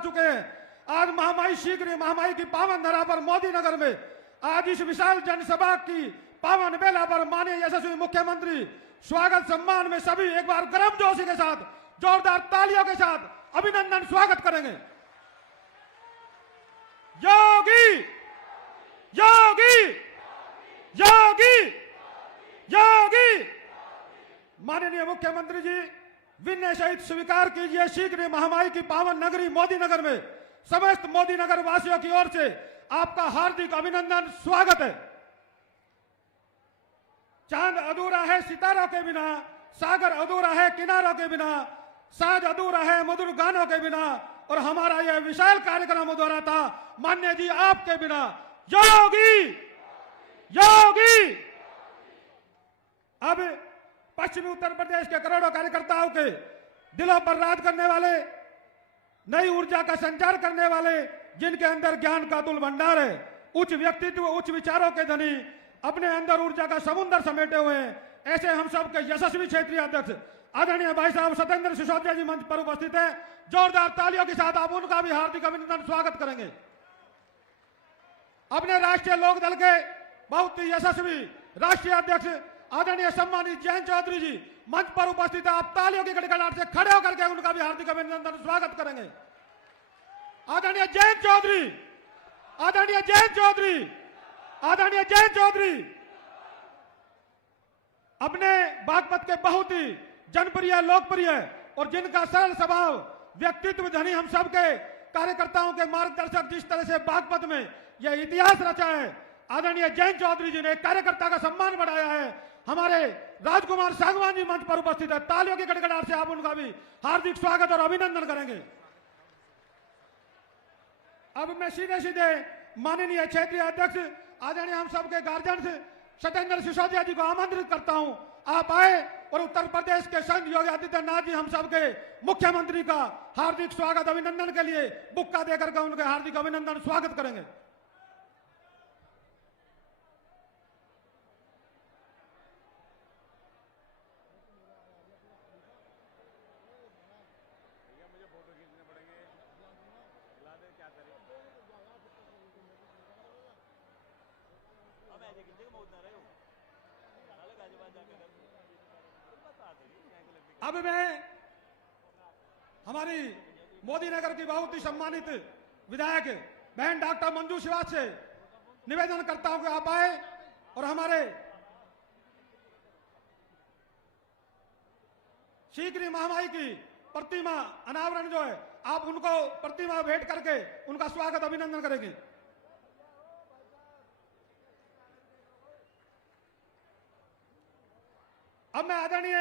चुके हैं। आज महामारी शीघ्र महामारी की पावन धरा पर मोदी नगर में आज इस विशाल जनसभा की पावन बेला पर माननीय यशस्वी मुख्यमंत्री स्वागत सम्मान में सभी एक बार गर्मजोशी के साथ जोरदार तालियों के साथ अभिनंदन स्वागत करेंगे। योगी योगी योगी योगी। माननीय मुख्यमंत्री जी, विनय सहित स्वीकार कीजिए, शीघ्र महामारी की पावन नगरी मोदी नगर में समस्त मोदी नगर वासियों की ओर से आपका हार्दिक अभिनंदन स्वागत है। चांद अधूरा है सितारों के बिना, सागर अधूरा है किनारों के बिना, साज अधूरा है मधुर गानों के बिना, और हमारा यह विशाल कार्यक्रम अधूरा था मान्य जी आपके बिना। योगी योगी। अब पश्चिमी उत्तर प्रदेश के करोड़ों कार्यकर्ताओं के दिलों पर राज करने वाले, नई ऊर्जा का संचार करने वाले, जिनके अंदर ज्ञान का अतुल भंडार है, उच्च व्यक्तित्व, उच्च विचारों के धनी, अपने अंदर ऊर्जा का समुद्र समेटे हुए हैं, ऐसे हम सब के यशस्वी क्षेत्रीय अध्यक्ष आदरणीय भाई साहब सत्येंद्र सिसोदिया जी मंच पर उपस्थित हैं। जोरदार तालियों के साथ आप उनका भी हार्दिक अभिनंदन स्वागत करेंगे। अपने राष्ट्रीय लोक दल के बहुत ही यशस्वी राष्ट्रीय अध्यक्ष आदरणीय सम्मानित जयंत चौधरी जी मंच पर उपस्थित है। आप तालियों की गड़गड़ाहट से खड़े होकर के उनका भी हार्दिक अभिनंदन स्वागत करेंगे। आदरणीय जयंत चौधरी, आदरणीय जयंत चौधरी, आदरणीय जयंत चौधरी अपने बागपत के बहुत ही जनप्रिय, लोकप्रिय और जिनका सरल स्वभाव, व्यक्तित्व धनी हम सबके कार्यकर्ताओं के मार्गदर्शक, जिस तरह से बागपत में यह इतिहास रचा है, आदरणीय जयंत चौधरी जी ने कार्यकर्ता का सम्मान बढ़ाया है। हमारे राजकुमार सांगवान जी मंच पर उपस्थित है। तालियों की गड़गड़ाहट से आप उनका भी हार्दिक स्वागत और अभिनंदन करेंगे। अब मैं सीधे सीधे माननीय क्षेत्रीय अध्यक्ष आदरणीय हम सबके गार्जियन सत्येंद्र सिसोदिया जी को आमंत्रित करता हूं, आप आए और उत्तर प्रदेश के संत योगी आदित्यनाथ जी हम सबके मुख्यमंत्री का हार्दिक स्वागत अभिनंदन के लिए बुक्का देकर के उनके हार्दिक अभिनंदन स्वागत करेंगे। अब मैं हमारी मोदी नगर की बहुत ही सम्मानित विधायक बहन डॉक्टर मंजू श्रीवास्तव से निवेदन करता हूं कि आप आए और हमारे शीघ्र महामारी की प्रतिमा अनावरण जो है, आप उनको प्रतिमा भेंट करके उनका स्वागत अभिनंदन करेंगे। अब मैं आदरणीय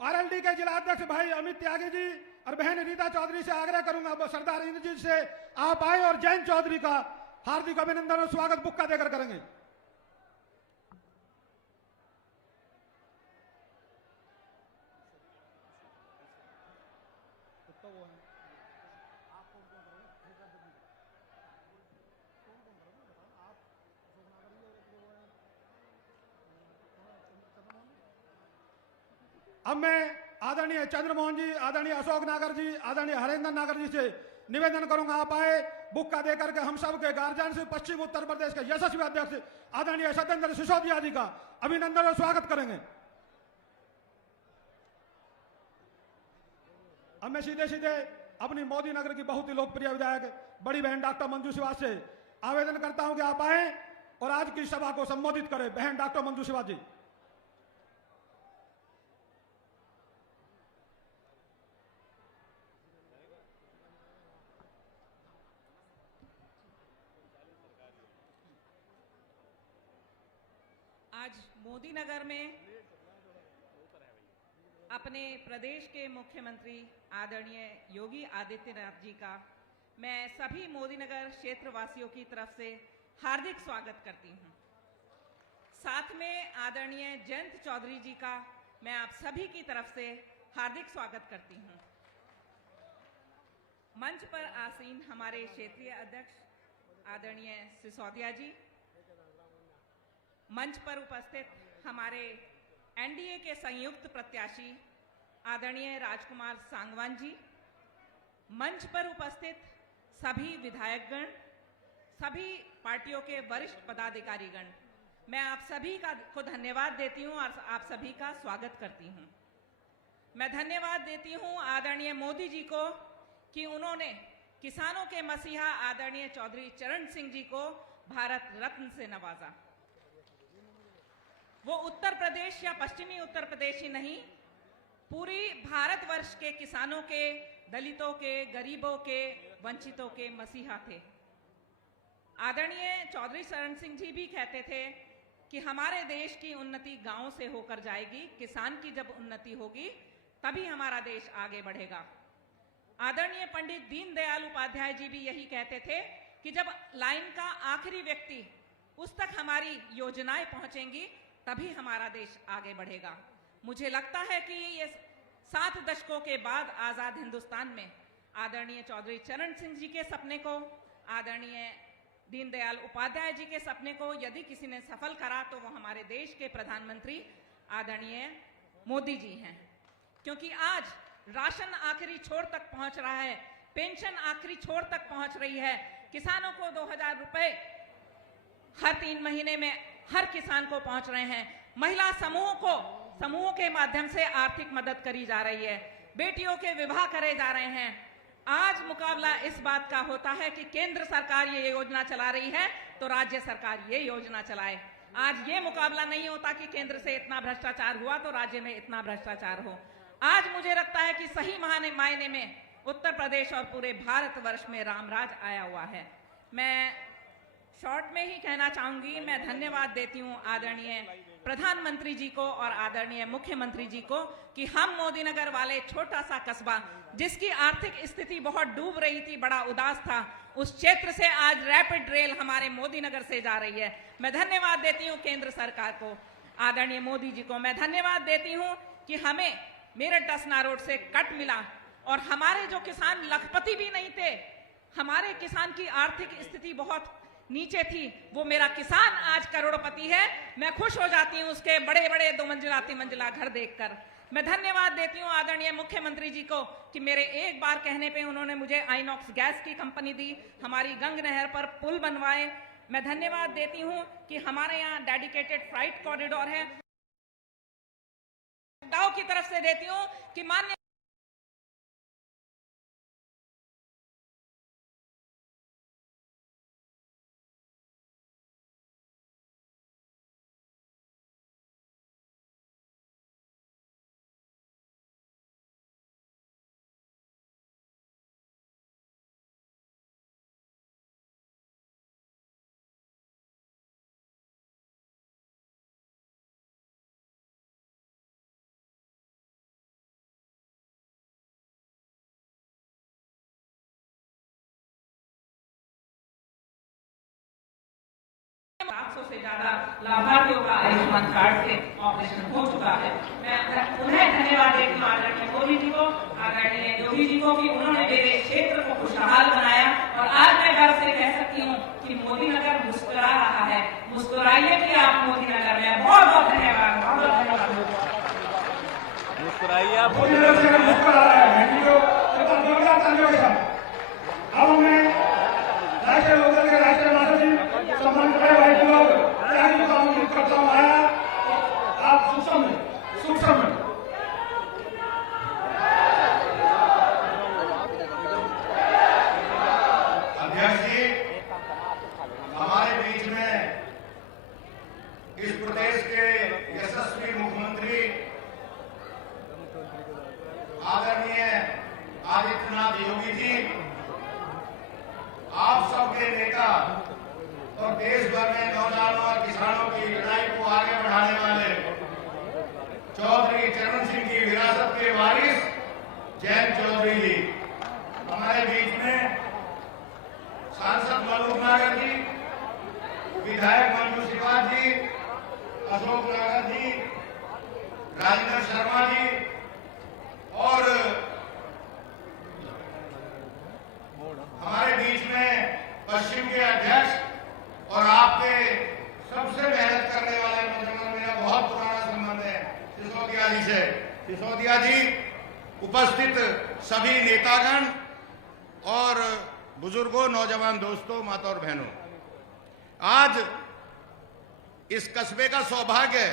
आरएलडी के जिला अध्यक्ष भाई अमित त्यागी जी और बहन रीता चौधरी से आग्रह करूंगा, सरदार इंद्रजीत से आप आए और जयंत चौधरी का हार्दिक अभिनंदन और स्वागत बुक्का देकर करेंगे। अब मैं आदरणीय चंद्रमोहन जी, आदरणीय अशोक नागर जी, आदरणीय हरेंद्र नागर जी से निवेदन करूंगा, आप आए बुक्का देकर के हम सब के गार्जियन से पश्चिम उत्तर प्रदेश के यशस्वी अध्यक्ष आदरणीय सत्येंद्र सिसोदिया जी का अभिनंदन और स्वागत करेंगे। अब मैं सीधे सीधे अपनी मोदी नगर की बहुत ही लोकप्रिय विधायक बड़ी बहन डॉक्टर मंजू श्रीवास्तव से आवेदन करता हूं कि आप आए और आज की सभा को संबोधित करें। बहन डॉक्टर मंजू श्रीवास्तव जी। आज मोदी नगर में अपने प्रदेश के मुख्यमंत्री आदरणीय योगी आदित्यनाथ जी का मैं सभी मोदी नगर क्षेत्रवासियों की तरफ से हार्दिक स्वागत करती हूं। साथ में आदरणीय जयंत चौधरी जी का मैं आप सभी की तरफ से हार्दिक स्वागत करती हूं। मंच पर आसीन हमारे क्षेत्रीय अध्यक्ष आदरणीय सिसोदिया जी, मंच पर उपस्थित हमारे एनडीए के संयुक्त प्रत्याशी आदरणीय राजकुमार सांगवान जी, मंच पर उपस्थित सभी विधायकगण, सभी पार्टियों के वरिष्ठ पदाधिकारीगण, मैं आप सभी को धन्यवाद देती हूं और आप सभी का स्वागत करती हूं। मैं धन्यवाद देती हूं आदरणीय मोदी जी को कि उन्होंने किसानों के मसीहा आदरणीय चौधरी चरण सिंह जी को भारत रत्न से नवाजा। वो उत्तर प्रदेश या पश्चिमी उत्तर प्रदेश ही नहीं, पूरी भारतवर्ष के किसानों के, दलितों के, गरीबों के, वंचितों के मसीहा थे। आदरणीय चौधरी चरण सिंह जी भी कहते थे कि हमारे देश की उन्नति गांव से होकर जाएगी, किसान की जब उन्नति होगी तभी हमारा देश आगे बढ़ेगा। आदरणीय पंडित दीनदयाल उपाध्याय जी भी यही कहते थे कि जब लाइन का आखिरी व्यक्ति उस तक हमारी योजनाएं पहुंचेंगी तभी हमारा देश आगे बढ़ेगा। मुझे लगता है कि ये 7 दशकों के बाद आजाद हिंदुस्तान में आदरणीय चौधरी चरण सिंह जी के सपने को, आदरणीय दीनदयाल उपाध्याय जी के सपने को यदि किसी ने सफल करा तो वो हमारे देश के प्रधानमंत्री आदरणीय मोदी जी हैं। क्योंकि आज राशन आखिरी छोर तक पहुंच रहा है, पेंशन आखिरी छोर तक पहुंच रही है, किसानों को 2000 रुपए हर 3 महीने में हर किसान को पहुंच रहे हैं, महिला समूहों के माध्यम से आर्थिक मदद करी जा रही है, बेटियों के विवाह करे जा रहे हैं। आज मुकाबला इस बात का होता है कि केंद्र सरकार ये योजना चला रही है तो राज्य सरकार ये योजना चलाए। आज ये मुकाबला नहीं होता कि केंद्र से इतना भ्रष्टाचार हुआ तो राज्य में इतना भ्रष्टाचार हो। आज मुझे लगता है कि सही मायने में उत्तर प्रदेश और पूरे भारतवर्ष में रामराज आया हुआ है। मैं शॉर्ट में ही कहना चाहूंगी, मैं धन्यवाद देती हूं आदरणीय प्रधानमंत्री जी को और आदरणीय मुख्यमंत्री जी को कि हम मोदी नगर वाले छोटा सा कस्बा जिसकी आर्थिक स्थिति बहुत डूब रही थी, बड़ा उदास था, उस क्षेत्र से आज रैपिड रेल हमारे मोदी नगर से जा रही है। मैं धन्यवाद देती हूं केंद्र सरकार को, आदरणीय मोदी जी को। मैं धन्यवाद देती हूं कि हमें मेरठ डसना रोड से कट मिला और हमारे जो किसान लखपति भी नहीं थे, हमारे किसान की आर्थिक स्थिति बहुत नीचे थी, वो मेरा किसान आज करोड़पति है। मैं खुश हो जाती हूँ उसके बड़े बड़े 2 मंजिला 3 मंजिला घर देखकर। मैं धन्यवाद देती हूँ आदरणीय मुख्यमंत्री जी को कि मेरे एक बार कहने पे उन्होंने मुझे आइनॉक्स गैस की कंपनी दी, हमारी गंग नहर पर पुल बनवाए। मैं धन्यवाद देती हूँ कि हमारे यहाँ डेडिकेटेड फ्राइट कॉरिडोर है। दाव की तरफ से देती हूँ कि माननीय से ज्यादा लाभार्थियों का आयुष्मान कार्ड से ऑपरेशन हो चुका है। मैं उन्हें धन्यवाद देती हूँ आदरणीय मोदी जी को, आदरणीय योगी जी को कि उन्होंने मेरे क्षेत्र को खुशहाल बनाया और आज मैं गर्व से कह सकती हूँ कि मोदी नगर मुस्कुरा रहा है। मुस्कुराइए कि आप मोदी नगर में। बहुत बहुत धन्यवाद, बहुत बहुत धन्यवाद। मुस्कुराइए आप। मोदी नगर से मुस्कुरा रहा है। अब मैं राष्ट्रीय लोकदल के राष्ट्रीय महासचिव सम्मान भाई लोग करता हूँ, आया आप सुख समय अध्यक्ष जी, हमारे बीच में इस प्रदेश के यशस्वी मुख्यमंत्री आदरणीय आदित्यनाथ योगी जी, आप सबके नेता और देश भर में नौजवानों और किसानों की लड़ाई को आगे बढ़ाने वाले चौधरी चरण सिंह की विरासत के वारिस जयंत चौधरी जी, हमारे बीच में सांसद मलूक नागर जी, विधायक मंजू सिवाज जी, अशोक नागर जी, राजेंद्र शर्मा जी और हमारे बीच में पश्चिम के अध्यक्ष और आपके सबसे मेहनत करने वाले मेरा बहुत पुराना संबंध है सिसोदिया जी से। सिसोदिया जी, उपस्थित सभी नेतागण, बुजुर्गों, नौजवान दोस्तों, माता और बहनों, आज इस कस्बे का सौभाग्य है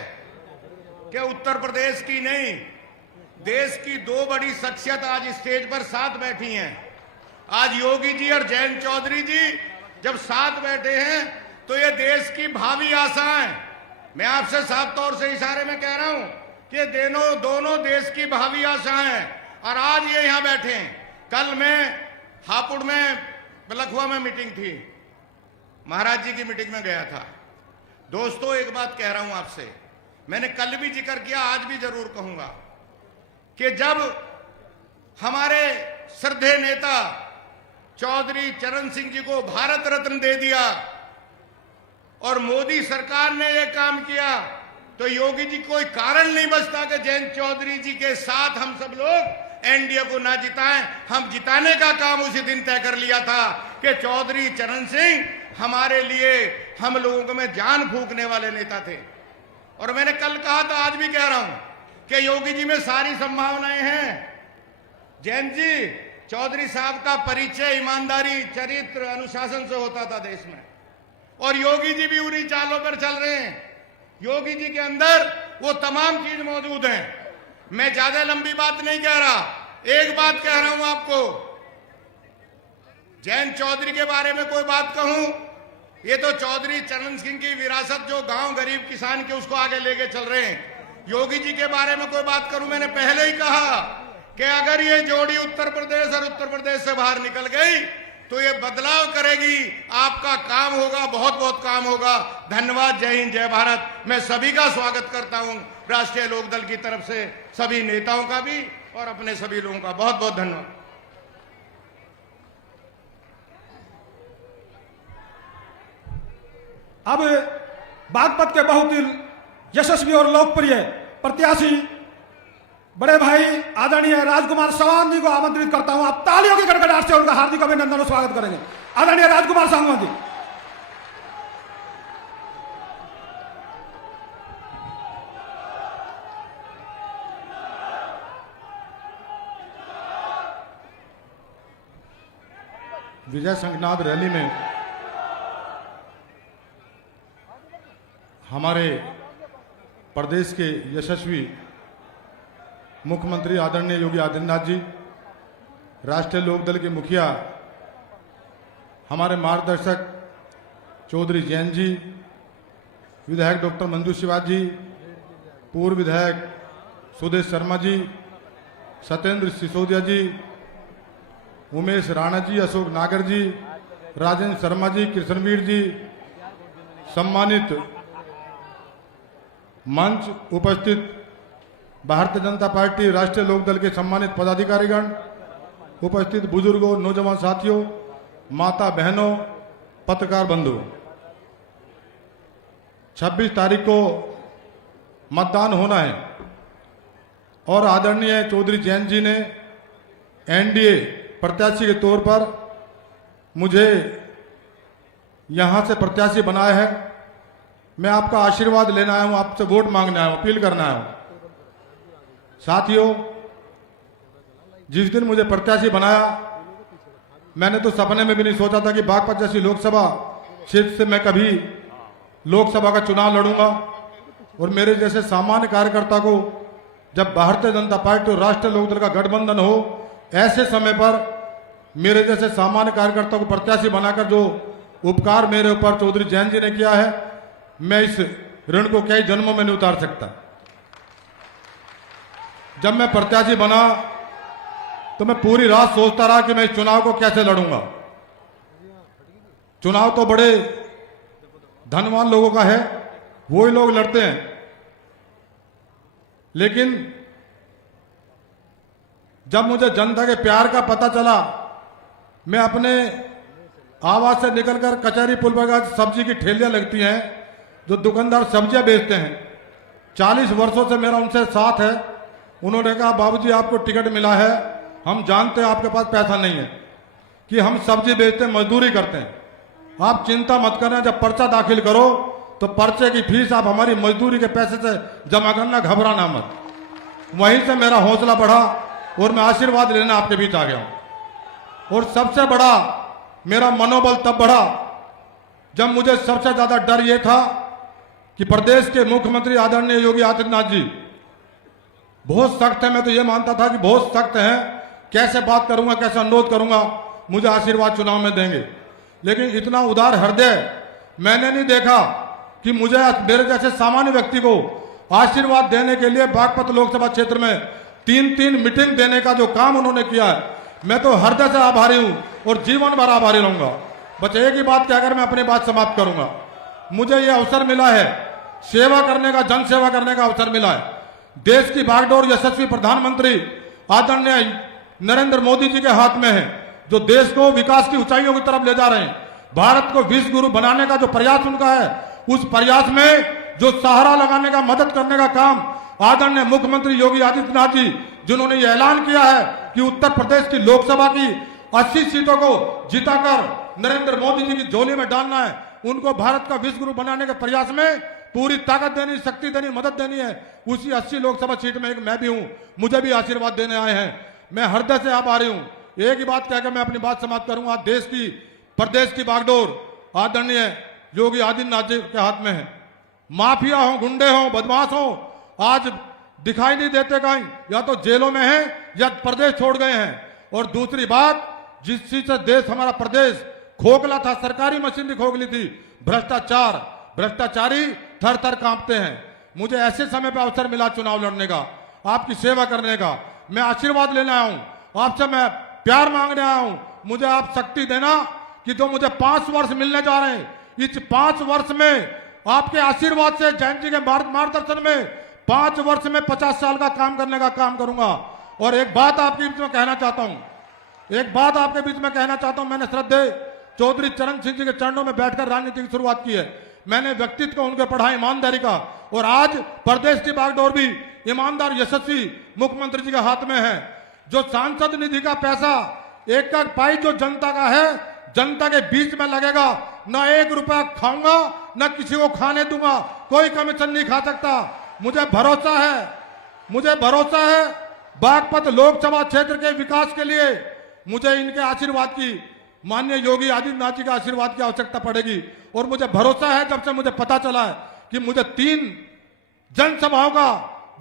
कि उत्तर प्रदेश की नहीं, देश की दो बड़ी शख्सियत आज स्टेज पर साथ बैठी हैं। आज योगी जी और जयंत चौधरी जी जब साथ बैठे हैं तो ये देश की भावी आशाएं, मैं आपसे साफ तौर से इशारे में कह रहा हूं कि दोनों देश की भावी आशाएं हैं और आज ये यहां बैठे हैं। कल मैं हापुड़ में लखुआ में मीटिंग थी, महाराज जी की मीटिंग में गया था। दोस्तों, एक बात कह रहा हूं आपसे, मैंने कल भी जिक्र किया, आज भी जरूर कहूंगा कि जब हमारे श्रद्धेय नेता चौधरी चरण सिंह जी को भारत रत्न दे दिया और मोदी सरकार ने यह काम किया, तो योगी जी कोई कारण नहीं बचता कि जयंत चौधरी जी के साथ हम सब लोग एनडीए को ना जिताएं। हम जिताने का काम उसी दिन तय कर लिया था कि चौधरी चरण सिंह हमारे लिए, हम लोगों में जान फूंकने वाले नेता थे। और मैंने कल कहा था, आज भी कह रहा हूं कि योगी जी में सारी संभावनाएं हैं। जयंत जी, चौधरी साहब का परिचय ईमानदारी, चरित्र, अनुशासन से होता था देश में, और योगी जी भी उन्हीं चालों पर चल रहे हैं। योगी जी के अंदर वो तमाम चीज मौजूद हैं। मैं ज्यादा लंबी बात नहीं कह रहा, एक बात कह रहा हूं आपको, जयंत चौधरी के बारे में कोई बात कहूं, ये तो चौधरी चरण सिंह की विरासत जो गांव गरीब किसान के, उसको आगे लेके चल रहे हैं। योगी जी के बारे में कोई बात करूं, मैंने पहले ही कहा कि अगर ये जोड़ी उत्तर प्रदेश और उत्तर प्रदेश से बाहर निकल गई तो ये बदलाव करेगी, आपका काम होगा, बहुत बहुत काम होगा। धन्यवाद, जय हिंद, जय भारत। मैं सभी का स्वागत करता हूं, राष्ट्रीय लोकदल की तरफ से सभी नेताओं का भी और अपने सभी लोगों का बहुत बहुत धन्यवाद। अब बागपत के बहुत ही यशस्वी और लोकप्रिय प्रत्याशी बड़े भाई आदरणीय राजकुमार सावंत जी को आमंत्रित करता हूं। आप तालियों की गड़गड़ाहट से उनका हार्दिक अभिनंदन और स्वागत करेंगे। आदरणीय राजकुमार सावंत जी। विजय संगनाद रैली में हमारे प्रदेश के यशस्वी मुख्यमंत्री आदरणीय योगी आदित्यनाथ जी, राष्ट्रीय लोकदल के मुखिया हमारे मार्गदर्शक चौधरी जैन जी, विधायक डॉक्टर मंजू शिवाज जी, पूर्व विधायक सुदेश शर्मा जी, सत्येंद्र सिसोदिया जी, उमेश राणा जी, अशोक नागर जी, राजेंद्र शर्मा जी, कृष्णवीर जी, सम्मानित मंच उपस्थित भारतीय जनता पार्टी राष्ट्रीय लोकदल के सम्मानित पदाधिकारीगण, उपस्थित बुजुर्गों, नौजवान साथियों, माता बहनों, पत्रकार बंधु, 26 तारीख को मतदान होना है और आदरणीय चौधरी जैन जी ने एनडीए प्रत्याशी के तौर पर मुझे यहां से प्रत्याशी बनाया है। मैं आपका आशीर्वाद लेना आया हूं, आपसे वोट मांगना आया हूं, अपील करना आया हूं। साथियों, जिस दिन मुझे प्रत्याशी बनाया, मैंने तो सपने में भी नहीं सोचा था कि बागपत जैसी लोकसभा क्षेत्र से मैं कभी लोकसभा का चुनाव लड़ूंगा। और मेरे जैसे सामान्य कार्यकर्ता को जब भारतीय जनता पार्टी और राष्ट्रीय लोकदल का गठबंधन हो, ऐसे समय पर मेरे जैसे सामान्य कार्यकर्ता को प्रत्याशी बनाकर जो उपकार मेरे ऊपर चौधरी जैन जी ने किया है, मैं इस ऋण को कई जन्मों में नहीं उतार सकता। जब मैं प्रत्याशी बना तो मैं पूरी रात सोचता रहा कि मैं इस चुनाव को कैसे लड़ूंगा। चुनाव तो बड़े धनवान लोगों का है, वो ही लोग लड़ते हैं, लेकिन जब मुझे जनता के प्यार का पता चला, मैं अपने आवास से निकलकर कचहरी पुल पर सब्जी की ठेलियां लगती हैं, जो दुकानदार सब्जियां बेचते हैं, 40 वर्षों से मेरा उनसे साथ है। उन्होंने कहा, बाबूजी आपको टिकट मिला है, हम जानते हैं आपके पास पैसा नहीं है कि हम सब्जी बेचते हैं, मजदूरी करते हैं, आप चिंता मत करना, जब पर्चा दाखिल करो तो पर्चे की फीस आप हमारी मजदूरी के पैसे से जमा करना, घबराना मत। वहीं से मेरा हौसला बढ़ा और मैं आशीर्वाद लेने आपके बीच आ गया हूं। और सबसे बड़ा मेरा मनोबल तब बढ़ा जब मुझे सबसे ज्यादा डर यह था कि प्रदेश के मुख्यमंत्री आदरणीय योगी आदित्यनाथ जी बहुत सख्त है। मैं तो यह मानता था कि बहुत सख्त है, कैसे बात करूंगा, कैसे अनुरोध करूंगा, मुझे आशीर्वाद चुनाव में देंगे। लेकिन इतना उदार हृदय मैंने नहीं देखा कि मुझे मेरे जैसे सामान्य व्यक्ति को आशीर्वाद देने के लिए बागपत लोकसभा क्षेत्र में 3-3 मीटिंग देने का जो काम उन्होंने किया है, मैं तो हृदय से आभारी हूं और जीवन भर आभारी रहूंगा। बस एक ही बात कहकर मैं अपनी बात समाप्त करूंगा। मुझे यह अवसर मिला है सेवा करने का, जन सेवा करने का अवसर मिला है। देश की बागडोर यशस्वी प्रधानमंत्री आदरणीय नरेंद्र मोदी जी के हाथ में है, जो देश को विकास की ऊंचाइयों की तरफ ले जा रहे हैं। भारत को विश्व गुरु बनाने का जो प्रयास उनका है, उस प्रयास में जो सहारा लगाने का, मदद करने का काम आदरणीय मुख्यमंत्री योगी आदित्यनाथ जी, जिन्होंने ये ऐलान किया है कि उत्तर प्रदेश की लोकसभा की 80 सीटों को जिताकर नरेंद्र मोदी जी की झोली में डालना है, उनको भारत का विश्व गुरु बनाने के प्रयास में पूरी ताकत देनी, शक्ति देनी, मदद देनी है। उसी 80 लोकसभा सीट में एक मैं भी हूं, मुझे भी आशीर्वाद देने आए हैं। मैं हृदय से आभारी हूं। एक ही बात कहकर मैं अपनी बात समाप्त करूंगा। देश की, प्रदेश की बागडोर आदरणीय योगी आदित्यनाथ जी के हाथ में है। माफिया हो, गुंडे हो, बदमाश हो, आज दिखाई नहीं देते कहीं, या तो जेलों में हैं या प्रदेश छोड़ गए हैं। और दूसरी बात, जिस चीज से देश, हमारा प्रदेश खोखला था, सरकारी मशीनरी खोखली थी, भ्रष्टाचार, भ्रष्टाचारी थर थर कांपते हैं। मुझे ऐसे समय पे अवसर मिला चुनाव लड़ने का, आपकी सेवा करने का। मैं आशीर्वाद लेने आया हूं, आपसे मैं प्यार मांगने आया हूं। मुझे आप शक्ति देना कि जो मुझे 5 वर्ष मिलने जा रहे हैं, इस 5 वर्ष में आपके आशीर्वाद से, जैन जी के मार्गदर्शन में 5 वर्ष में 50 साल का काम करने का काम करूंगा। और एक बात आपके बीच में कहना चाहता हूं, एक बात आपके बीच में कहना चाहता हूं। मैंने श्रद्धेय चौधरी चरण सिंह जी के चरणों में बैठकर राजनीति की शुरुआत की है। मैंने व्यक्तित्व को उनके पढ़ा, ईमानदारी का, और आज प्रदेश की बागडोर भी ईमानदार यशस्वी मुख्यमंत्री जी के हाथ में है। जो सांसद निधि का पैसा, एक एक पाई जो जनता का है, जनता के बीच में लगेगा। ना 1 रुपया खाऊंगा, ना किसी को खाने दूंगा, कोई कमीशन नहीं खा सकता। मुझे भरोसा है, मुझे भरोसा है बागपत लोकसभा क्षेत्र के विकास के लिए मुझे इनके आशीर्वाद की, माननीय योगी आदित्यनाथ जी के आशीर्वाद की आवश्यकता पड़ेगी। और मुझे भरोसा है, जब से मुझे पता चला है कि मुझे 3 जनसभाओं का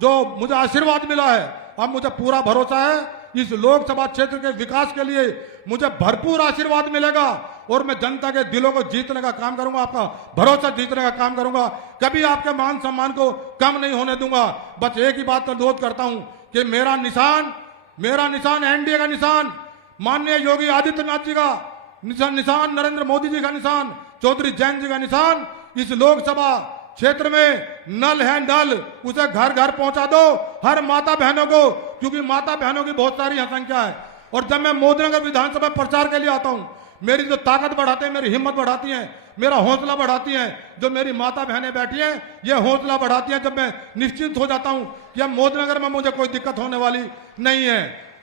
जो मुझे आशीर्वाद मिला है, अब मुझे पूरा भरोसा है इस लोकसभा क्षेत्र के विकास के लिए मुझे भरपूर आशीर्वाद मिलेगा। और मैं जनता के दिलों को जीतने का काम करूंगा, आपका भरोसा जीतने का काम करूंगा। कभी आपके मान सम्मान को कम नहीं होने दूंगा। बस एक ही बात का अनुरोध करता हूं कि मेरा निशान एनडीए का निशान, माननीय योगी आदित्यनाथ जी का निशान, नरेंद्र मोदी जी का निशान, चौधरी जैन जी का निशान, इस लोकसभा क्षेत्र में नल है, नल, उसे घर घर पहुंचा दो हर माता बहनों को, क्योंकि माता बहनों की बहुत सारी संख्या है। और जब मैं मोदीनगर विधानसभा प्रचार के लिए आता हूं, मेरी जो ताकत बढ़ाते हैं, मेरी हिम्मत बढ़ाती हैं, मेरा हौसला बढ़ाती हैं, जो मेरी माता बहनें बैठी हैं, ये हौसला बढ़ाती हैं। जब मैं निश्चिंत हो जाता हूं कि अब मोदीनगर में मुझे कोई दिक्कत होने वाली नहीं है।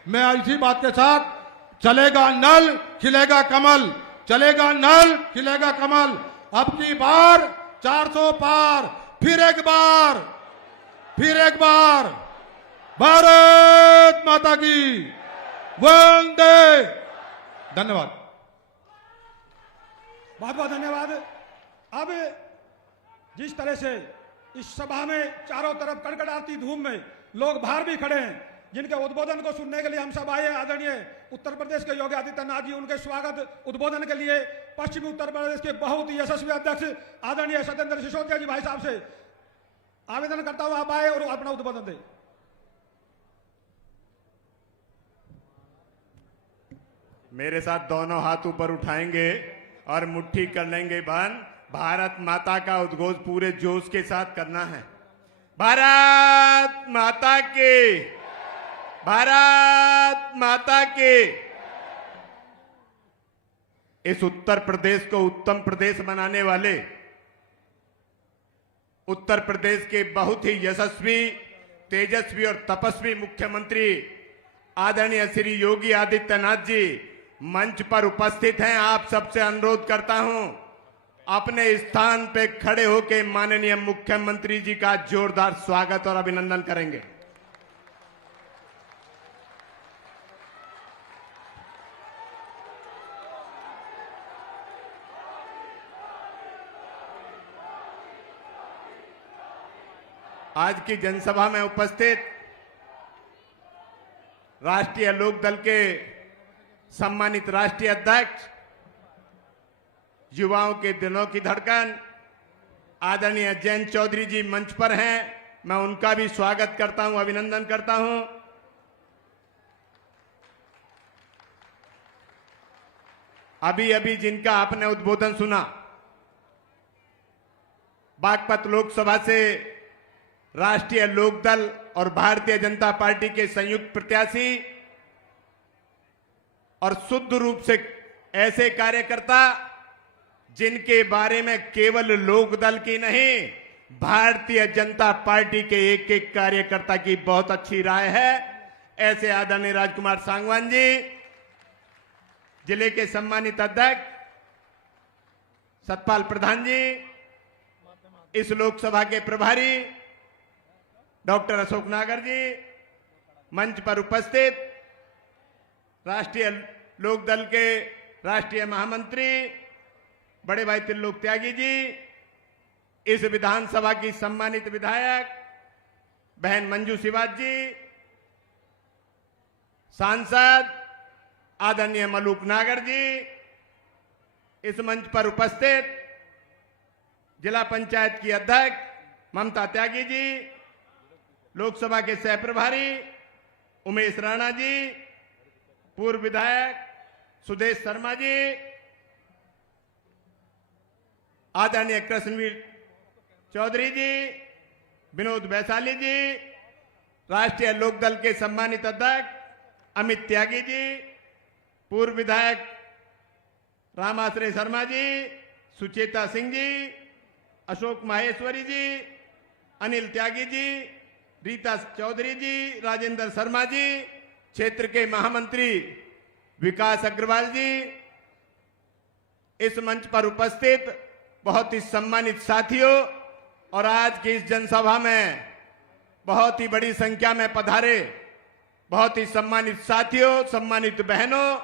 मैं इसी बात के साथ, चलेगा नल खिलेगा कमल, चलेगा नल खिलेगा कमल। अब की बार 400 पार, फिर एक बार भारत माता की वंदे। धन्यवाद, बहुत बहुत धन्यवाद। अब जिस तरह से इस सभा में चारों तरफ कड़कड़ाती धूप में लोग बाहर भी खड़े हैं, जिनके उद्बोधन को सुनने के लिए हम सब आए हैं। आदरणीय उत्तर प्रदेश के योगी आदित्यनाथ जी, उनके स्वागत उद्बोधन के लिए पश्चिमी उत्तर प्रदेश के बहुत ही यशस्वी अध्यक्ष आदरणीय सत्येंद्र सिसोदिया जी भाई साहब से आवेदन करता हूं, आप आए और अपना उद्बोधन दें। मेरे साथ दोनों हाथ ऊपर उठाएंगे और मुट्ठी कर लेंगे बंद। भारत माता का उद्घोष पूरे जोश के साथ करना है। भारत माता की, भारत माता की। इस उत्तर प्रदेश को उत्तम प्रदेश बनाने वाले उत्तर प्रदेश के बहुत ही यशस्वी, तेजस्वी और तपस्वी मुख्यमंत्री आदरणीय श्री योगी आदित्यनाथ जी मंच पर उपस्थित हैं। आप सबसे अनुरोध करता हूं, अपने स्थान पे खड़े होकर माननीय मुख्यमंत्री जी का जोरदार स्वागत और अभिनंदन करेंगे। आज की जनसभा में उपस्थित राष्ट्रीय लोकदल के सम्मानित राष्ट्रीय अध्यक्ष, युवाओं के दिलों की धड़कन आदरणीय जयंत चौधरी जी मंच पर हैं। मैं उनका भी स्वागत करता हूं, अभिनंदन करता हूं। अभी अभी जिनका आपने उद्बोधन सुना, बागपत लोकसभा से राष्ट्रीय लोकदल और भारतीय जनता पार्टी के संयुक्त प्रत्याशी और शुद्ध रूप से ऐसे कार्यकर्ता जिनके बारे में केवल लोकदल की नहीं, भारतीय जनता पार्टी के एक एक कार्यकर्ता की बहुत अच्छी राय है, ऐसे आदरणीय राजकुमार सांगवान जी, जिले के सम्मानित अध्यक्ष सतपाल प्रधान जी, इस लोकसभा के प्रभारी डॉक्टर अशोक नागर जी, मंच पर उपस्थित राष्ट्रीय लोकदल के राष्ट्रीय महामंत्री बड़े भाई त्रिलोक त्यागी जी, इस विधानसभा की सम्मानित विधायक बहन मंजू शिवाज जी, सांसद आदरणीय मलूक नागर जी, इस मंच पर उपस्थित जिला पंचायत की अध्यक्ष ममता त्यागी जी, लोकसभा के सह प्रभारी उमेश राणा जी, पूर्व विधायक सुदेश शर्मा जी, आदरणीय कृष्णवीर चौधरी जी, विनोद वैशाली जी, राष्ट्रीय लोकदल के सम्मानित अध्यक्ष अमित त्यागी जी, पूर्व विधायक रामाश्रय शर्मा जी, सुचेता सिंह जी, अशोक माहेश्वरी जी, अनिल त्यागी जी, रीता चौधरी जी, राजेंद्र शर्मा जी, क्षेत्र के महामंत्री विकास अग्रवाल जी, इस मंच पर उपस्थित बहुत ही सम्मानित साथियों और आज की इस जनसभा में बहुत ही बड़ी संख्या में पधारे बहुत ही सम्मानित साथियों, सम्मानित बहनों,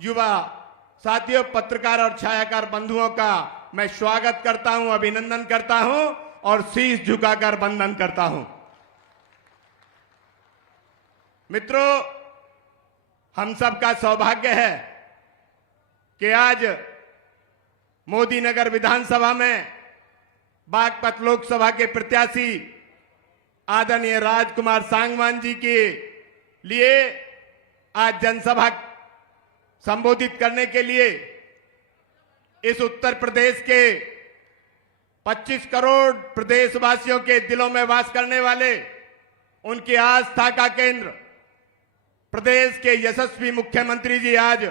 युवा साथियों, पत्रकार और छायाकार बंधुओं का मैं स्वागत करता हूं, अभिनंदन करता हूं और शीश झुकाकर वंदन करता हूं। मित्रों, हम सबका सौभाग्य है कि आज मोदी नगर विधानसभा में बागपत लोकसभा के प्रत्याशी आदरणीय राजकुमार सांगवान जी के लिए आज जनसभा संबोधित करने के लिए इस उत्तर प्रदेश के 25 करोड़ प्रदेशवासियों के दिलों में वास करने वाले, उनकी आस्था का केंद्र प्रदेश के यशस्वी मुख्यमंत्री जी आज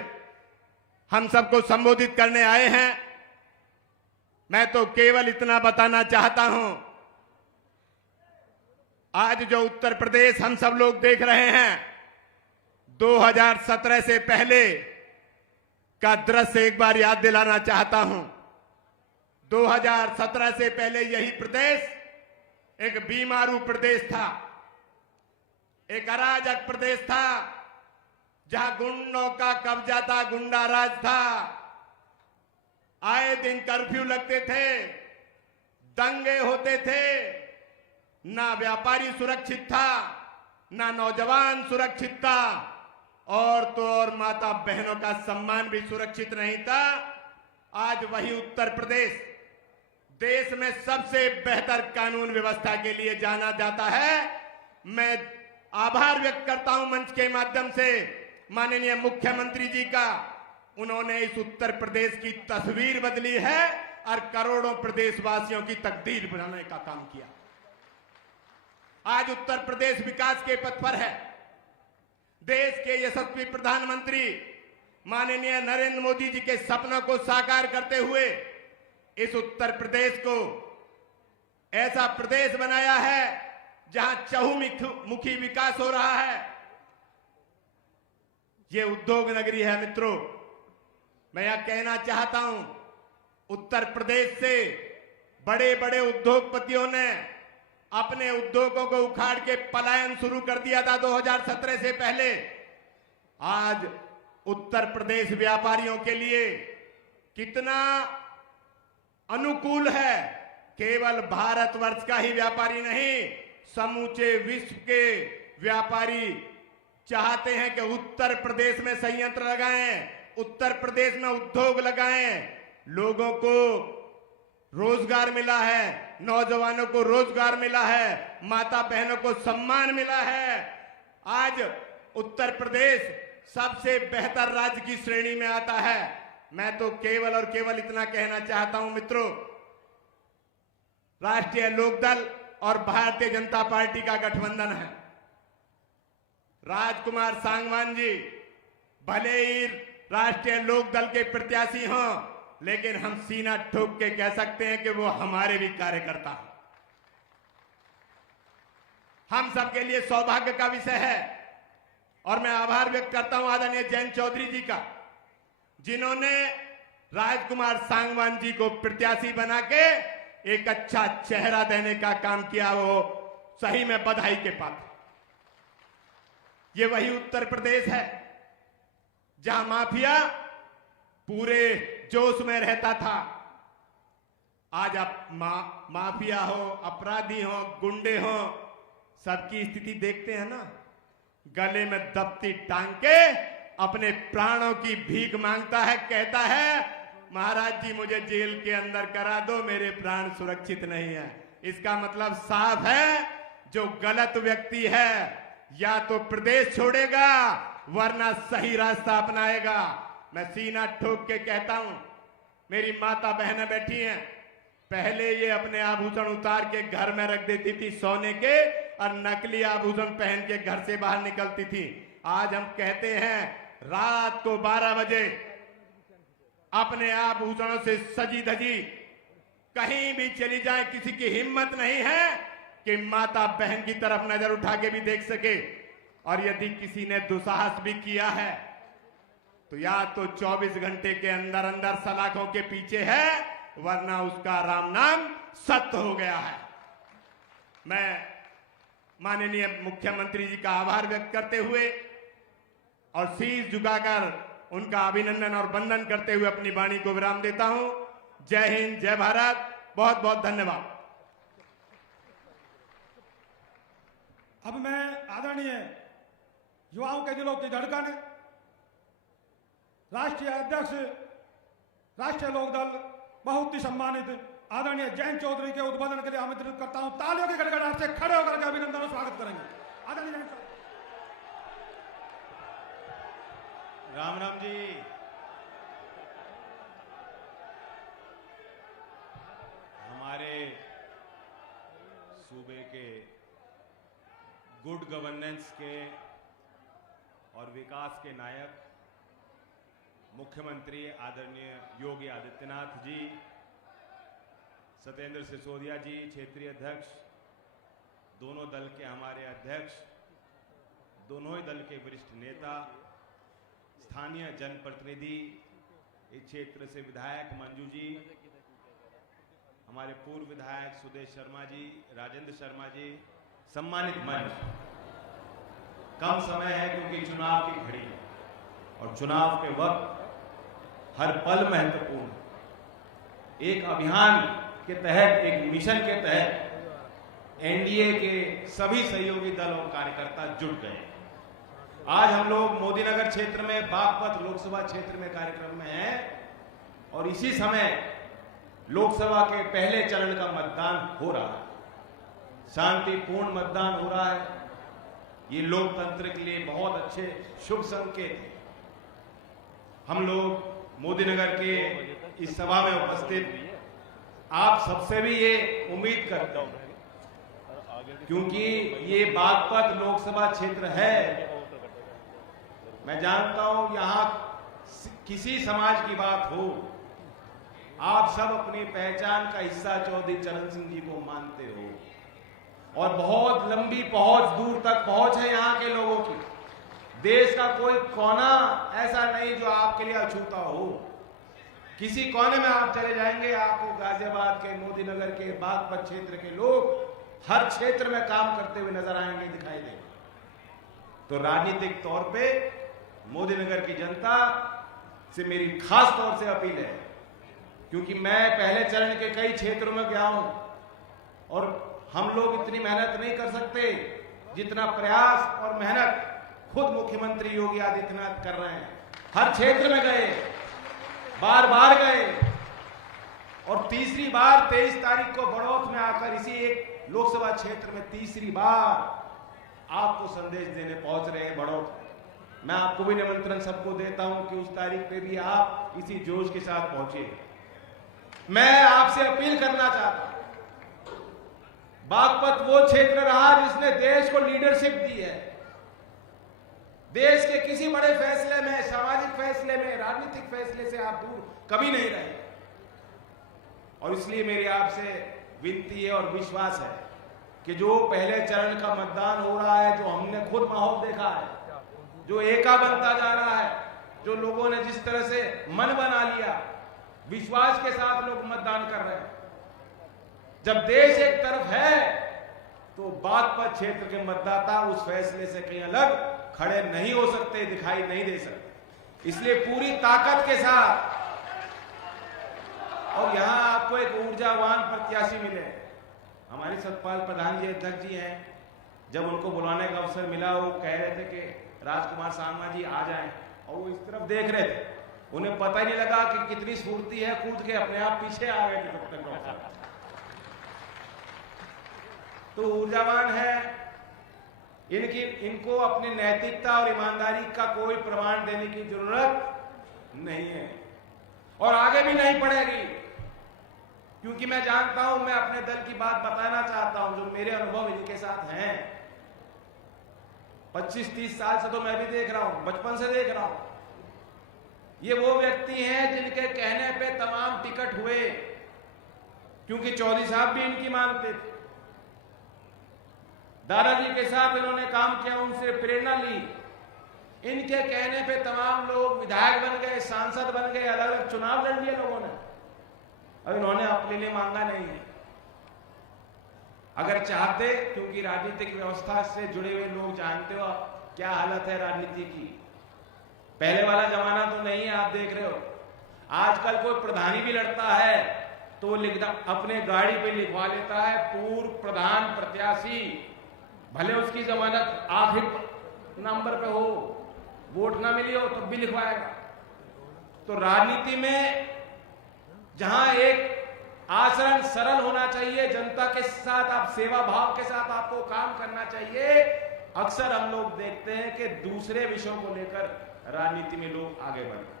हम सबको संबोधित करने आए हैं। मैं तो केवल इतना बताना चाहता हूं, आज जो उत्तर प्रदेश हम सब लोग देख रहे हैं, 2017 से पहले का दृश्य एक बार याद दिलाना चाहता हूं। 2017 से पहले यही प्रदेश एक बीमारू प्रदेश था, एक अराजक प्रदेश था, जहां गुंडों का कब्जा था, गुंडा राज था। आए दिन कर्फ्यू लगते थे, दंगे होते थे, ना व्यापारी सुरक्षित था, ना नौजवान सुरक्षित था, और तो और माता बहनों का सम्मान भी सुरक्षित नहीं था। आज वही उत्तर प्रदेश देश में सबसे बेहतर कानून व्यवस्था के लिए जाना जाता है। मैं आभार व्यक्त करता हूं मंच के माध्यम से माननीय मुख्यमंत्री जी का, उन्होंने इस उत्तर प्रदेश की तस्वीर बदली है और करोड़ों प्रदेशवासियों की तकदीर बनाने का काम किया। आज उत्तर प्रदेश विकास के पथ पर है। देश के यशस्वी प्रधानमंत्री माननीय नरेंद्र मोदी जी के सपनों को साकार करते हुए इस उत्तर प्रदेश को ऐसा प्रदेश बनाया है जहां चहुमुखी विकास हो रहा है। ये उद्योग नगरी है मित्रों। मैं यह कहना चाहता हूं, उत्तर प्रदेश से बड़े बड़े उद्योगपतियों ने अपने उद्योगों को उखाड़ के पलायन शुरू कर दिया था 2017 से पहले। आज उत्तर प्रदेश व्यापारियों के लिए कितना अनुकूल है। केवल भारतवर्ष का ही व्यापारी नहीं, समूचे विश्व के व्यापारी चाहते हैं कि उत्तर प्रदेश में संयंत्र लगाएं, उत्तर प्रदेश में उद्योग लगाएं। लोगों को रोजगार मिला है, नौजवानों को रोजगार मिला है, माता बहनों को सम्मान मिला है। आज उत्तर प्रदेश सबसे बेहतर राज्य की श्रेणी में आता है। मैं तो केवल और केवल इतना कहना चाहता हूं मित्रों, राष्ट्रीय लोकदल और भारतीय जनता पार्टी का गठबंधन है। राजकुमार सांगवान जी भले ही राष्ट्रीय लोकदल के प्रत्याशी हों, लेकिन हम सीना ठोक के कह सकते हैं कि वो हमारे भी कार्यकर्ता हैं। हम सबके लिए सौभाग्य का विषय है और मैं आभार व्यक्त करता हूं आदरणीय जयंत चौधरी जी का, जिन्होंने राजकुमार सांगवान जी को प्रत्याशी बना के एक अच्छा चेहरा देने का काम किया। वो सही में बधाई के पात्र। ये वही उत्तर प्रदेश है जहां माफिया पूरे जोश में रहता था। आज आप माफिया हो, अपराधी हो, गुंडे हो, सबकी स्थिति देखते हैं ना। गले में दफ्ती टांग के अपने प्राणों की भीख मांगता है, कहता है महाराज जी मुझे जेल के अंदर करा दो, मेरे प्राण सुरक्षित नहीं है। इसका मतलब साफ है, जो गलत व्यक्ति है या तो प्रदेश छोड़ेगा वरना सही रास्ता अपनाएगा। मैं सीना ठोक के कहता हूं, मेरी माता बहनें बैठी हैं, पहले ये अपने आभूषण उतार के घर में रख देती थी सोने के और नकली आभूषण पहन के घर से बाहर निकलती थी। आज हम कहते हैं रात को 12 बजे अपने आभूषणों से सजी धजी कहीं भी चली जाए, किसी की हिम्मत नहीं है कि माता बहन की तरफ नजर उठा के भी देख सके। और यदि किसी ने दुस्साहस भी किया है तो या तो 24 घंटे के अंदर अंदर सलाखों के पीछे है, वरना उसका राम नाम सत्य हो गया है। मैं माननीय मुख्यमंत्री जी का आभार व्यक्त करते हुए और शीश झुकाकर उनका अभिनंदन और वंदन करते हुए अपनी वाणी को विराम देता हूं। जय हिंद, जय भारत, बहुत बहुत धन्यवाद। अब मैं आदरणीय युवाओं के दिलों की धड़कन, राष्ट्रीय अध्यक्ष राष्ट्रीय लोकदल बहुत ही सम्मानित आदरणीय जयंत चौधरी के उद्बोधन के लिए आमंत्रित करता हूं। तालियों की गड़गड़ाहट से खड़े होकर के अभिनंदन और स्वागत करेंगे। आदरणीय जयंत चौधरी। राम राम जी। हमारे सूबे के गुड गवर्नेंस के और विकास के नायक मुख्यमंत्री आदरणीय योगी आदित्यनाथ जी, सत्येंद्र सिसोदिया जी क्षेत्रीय अध्यक्ष, दोनों दल के हमारे अध्यक्ष, दोनों ही दल के वरिष्ठ नेता, स्थानीय जनप्रतिनिधि, इस क्षेत्र से विधायक मंजू जी, हमारे पूर्व विधायक सुदेश शर्मा जी, राजेंद्र शर्मा जी, सम्मानित मंच। कम समय है क्योंकि चुनाव की घड़ी है और चुनाव के वक्त हर पल महत्वपूर्ण। एक अभियान के तहत, एक मिशन के तहत एनडीए के सभी सहयोगी दल और कार्यकर्ता जुट गए। आज हम लोग मोदीनगर क्षेत्र में बागपत लोकसभा क्षेत्र में कार्यक्रम में हैं और इसी समय लोकसभा के पहले चरण का मतदान हो रहा है। शांतिपूर्ण मतदान हो रहा है। ये लोकतंत्र के लिए बहुत अच्छे शुभ संकेत है। हम लोग मोदीनगर के इस सभा में उपस्थित आप सबसे भी ये उम्मीद करते हैं, क्योंकि ये बागपत लोकसभा क्षेत्र है। मैं जानता हूं यहां किसी समाज की बात हो, आप सब अपनी पहचान का हिस्सा चौधरी चरण सिंह जी को मानते हो और बहुत लंबी पहुंच, दूर तक पहुंच है यहां के लोगों की। देश का कोई कोना ऐसा नहीं जो आपके लिए अछूता हो। किसी कोने में आप चले जाएंगे, आपको गाजियाबाद के, मोदीनगर के, बागपत क्षेत्र के लोग हर क्षेत्र में काम करते हुए नजर आएंगे, दिखाई देंगे। तो राजनीतिक तौर पे मोदीनगर की जनता से मेरी खास तौर से अपील है, क्योंकि मैं पहले चरण के कई क्षेत्रों में गया हूं और हम लोग इतनी मेहनत नहीं कर सकते जितना प्रयास और मेहनत खुद मुख्यमंत्री योगी आदित्यनाथ कर रहे हैं। हर क्षेत्र में गए, बार बार गए, और तीसरी बार 23 तारीख को बड़ौत में आकर इसी एक लोकसभा क्षेत्र में तीसरी बार आपको संदेश देने पहुंच रहे हैं बड़ौत। मैं आपको भी निमंत्रण सबको देता हूं कि उस तारीख पे भी आप इसी जोश के साथ पहुंचे। मैं आपसे अपील करना चाहता हूं, बागपत वो क्षेत्र रहा जिसने देश को लीडरशिप दी है। देश के किसी बड़े फैसले में, सामाजिक फैसले में, राजनीतिक फैसले से आप दूर कभी नहीं रहे, और इसलिए मेरी आपसे विनती है और विश्वास है कि जो पहले चरण का मतदान हो रहा है, जो हमने खुद माहौल देखा है, जो एका बनता जा रहा है, जो लोगों ने जिस तरह से मन बना लिया, विश्वास के साथ लोग मतदान कर रहे हैं। जब देश एक तरफ है तो बागपत क्षेत्र के मतदाता उस फैसले से कहीं अलग खड़े नहीं हो सकते, दिखाई नहीं दे सकते। इसलिए पूरी ताकत के साथ, और यहां आपको एक ऊर्जावान प्रत्याशी मिले। हमारे सतपाल प्रधान जी अध्यक्ष जी हैं, जब उनको बुलाने का अवसर मिला वो कह रहे थे कि राजकुमार सांगमा जी आ जाएं, और वो इस तरफ देख रहे थे, उन्हें पता ही नहीं लगा कि कितनी स्फूर्ति है, कूद के अपने आप पीछे आ गए थे तब तक। तो ऊर्जावान है, इनको अपनी नैतिकता और ईमानदारी का कोई प्रमाण देने की जरूरत नहीं है, और आगे भी नहीं पड़ेगी, क्योंकि मैं जानता हूं, मैं अपने दल की बात बताना चाहता हूं, जो मेरे अनुभव इनके साथ हैं। 25-30 साल से तो मैं भी देख रहा हूं, बचपन से देख रहा हूं। ये वो व्यक्ति हैं जिनके कहने पे तमाम टिकट हुए, क्योंकि चौधरी साहब भी इनकी मानते थे। दादाजी के साथ इन्होंने काम किया, उनसे प्रेरणा ली। इनके कहने पे तमाम लोग विधायक बन गए, सांसद बन गए, अलग अलग चुनाव लड़ लिए लोगों ने, और इन्होंने अपने लिए मांगा नहीं है। अगर चाहते, क्योंकि राजनीतिक व्यवस्था से जुड़े हुए लोग जानते हो आप क्या हालत है राजनीति की, पहले वाला जमाना तो नहीं है। आप देख रहे हो आजकल कोई प्रधानी भी लड़ता है तो अपने गाड़ी पे लिखवा लेता है पूर्व प्रधान प्रत्याशी, भले उसकी जमानत आखिरी नंबर पे हो, वोट ना मिली हो तब भी लिखवाएगा। तो राजनीति में जहां एक आचरण सरल होना चाहिए, जनता के साथ आप सेवा भाव के साथ आपको काम करना चाहिए, अक्सर हम लोग देखते हैं कि दूसरे विषयों को लेकर राजनीति में लोग आगे बढ़ रहे हैं।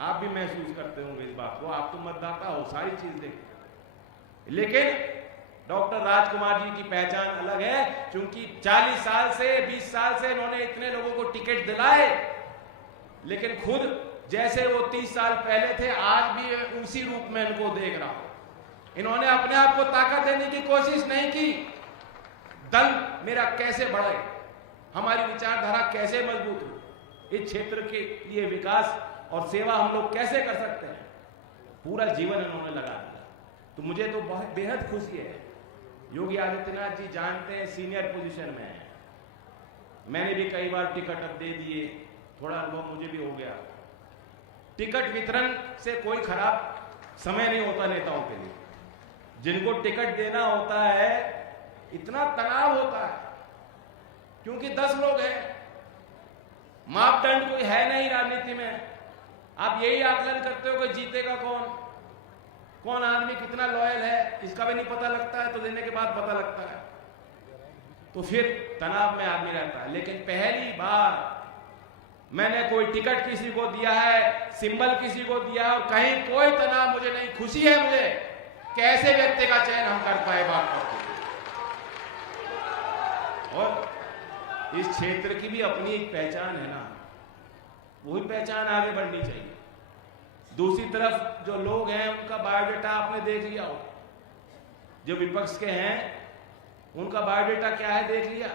आप भी महसूस करते होंगे इस बात को, आप तो मतदाता हो, सारी चीज देखते हैं। लेकिन डॉक्टर राजकुमार जी की पहचान अलग है, क्योंकि 40 साल से 20 साल से इन्होंने इतने लोगों को टिकट दिलाए, लेकिन खुद जैसे वो 30 साल पहले थे, आज भी उसी रूप में इनको देख रहा हूं। इन्होंने अपने आप को ताकत देने की कोशिश नहीं की। दल मेरा कैसे बढ़े, हमारी विचारधारा कैसे मजबूत हो, इस क्षेत्र के लिए विकास और सेवा हम लोग कैसे कर सकते हैं, पूरा जीवन इन्होंने लगा दिया। तो मुझे तो बहुत बेहद खुशी है। योगी आदित्यनाथ जी जानते हैं सीनियर पोजीशन में है, मैंने भी कई बार टिकट अब दे दिए, थोड़ा अनुभव मुझे भी हो गया। टिकट वितरण से कोई खराब समय नहीं होता नेताओं के लिए। जिनको टिकट देना होता है इतना तनाव होता है, क्योंकि 10 लोग हैं, मापदंड कोई है नहीं राजनीति में। आप यही आकलन करते हो कि जीतेगा कौन आदमी कितना लॉयल है, इसका भी नहीं पता लगता है, तो देने के बाद पता लगता है, तो फिर तनाव में आदमी रहता है। लेकिन पहली बार मैंने कोई टिकट किसी को दिया है, सिंबल किसी को दिया है, और कहीं कोई तनाव मुझे नहीं, खुशी है मुझे कैसे व्यक्ति का चयन हम कर पाए बात करते। और इस क्षेत्र की भी अपनी एक पहचान है ना, वही पहचान आगे बढ़नी चाहिए। दूसरी तरफ जो लोग हैं उनका बायोडेटा आपने देख लिया हो, जो विपक्ष के हैं उनका बायोडेटा क्या है देख लिया।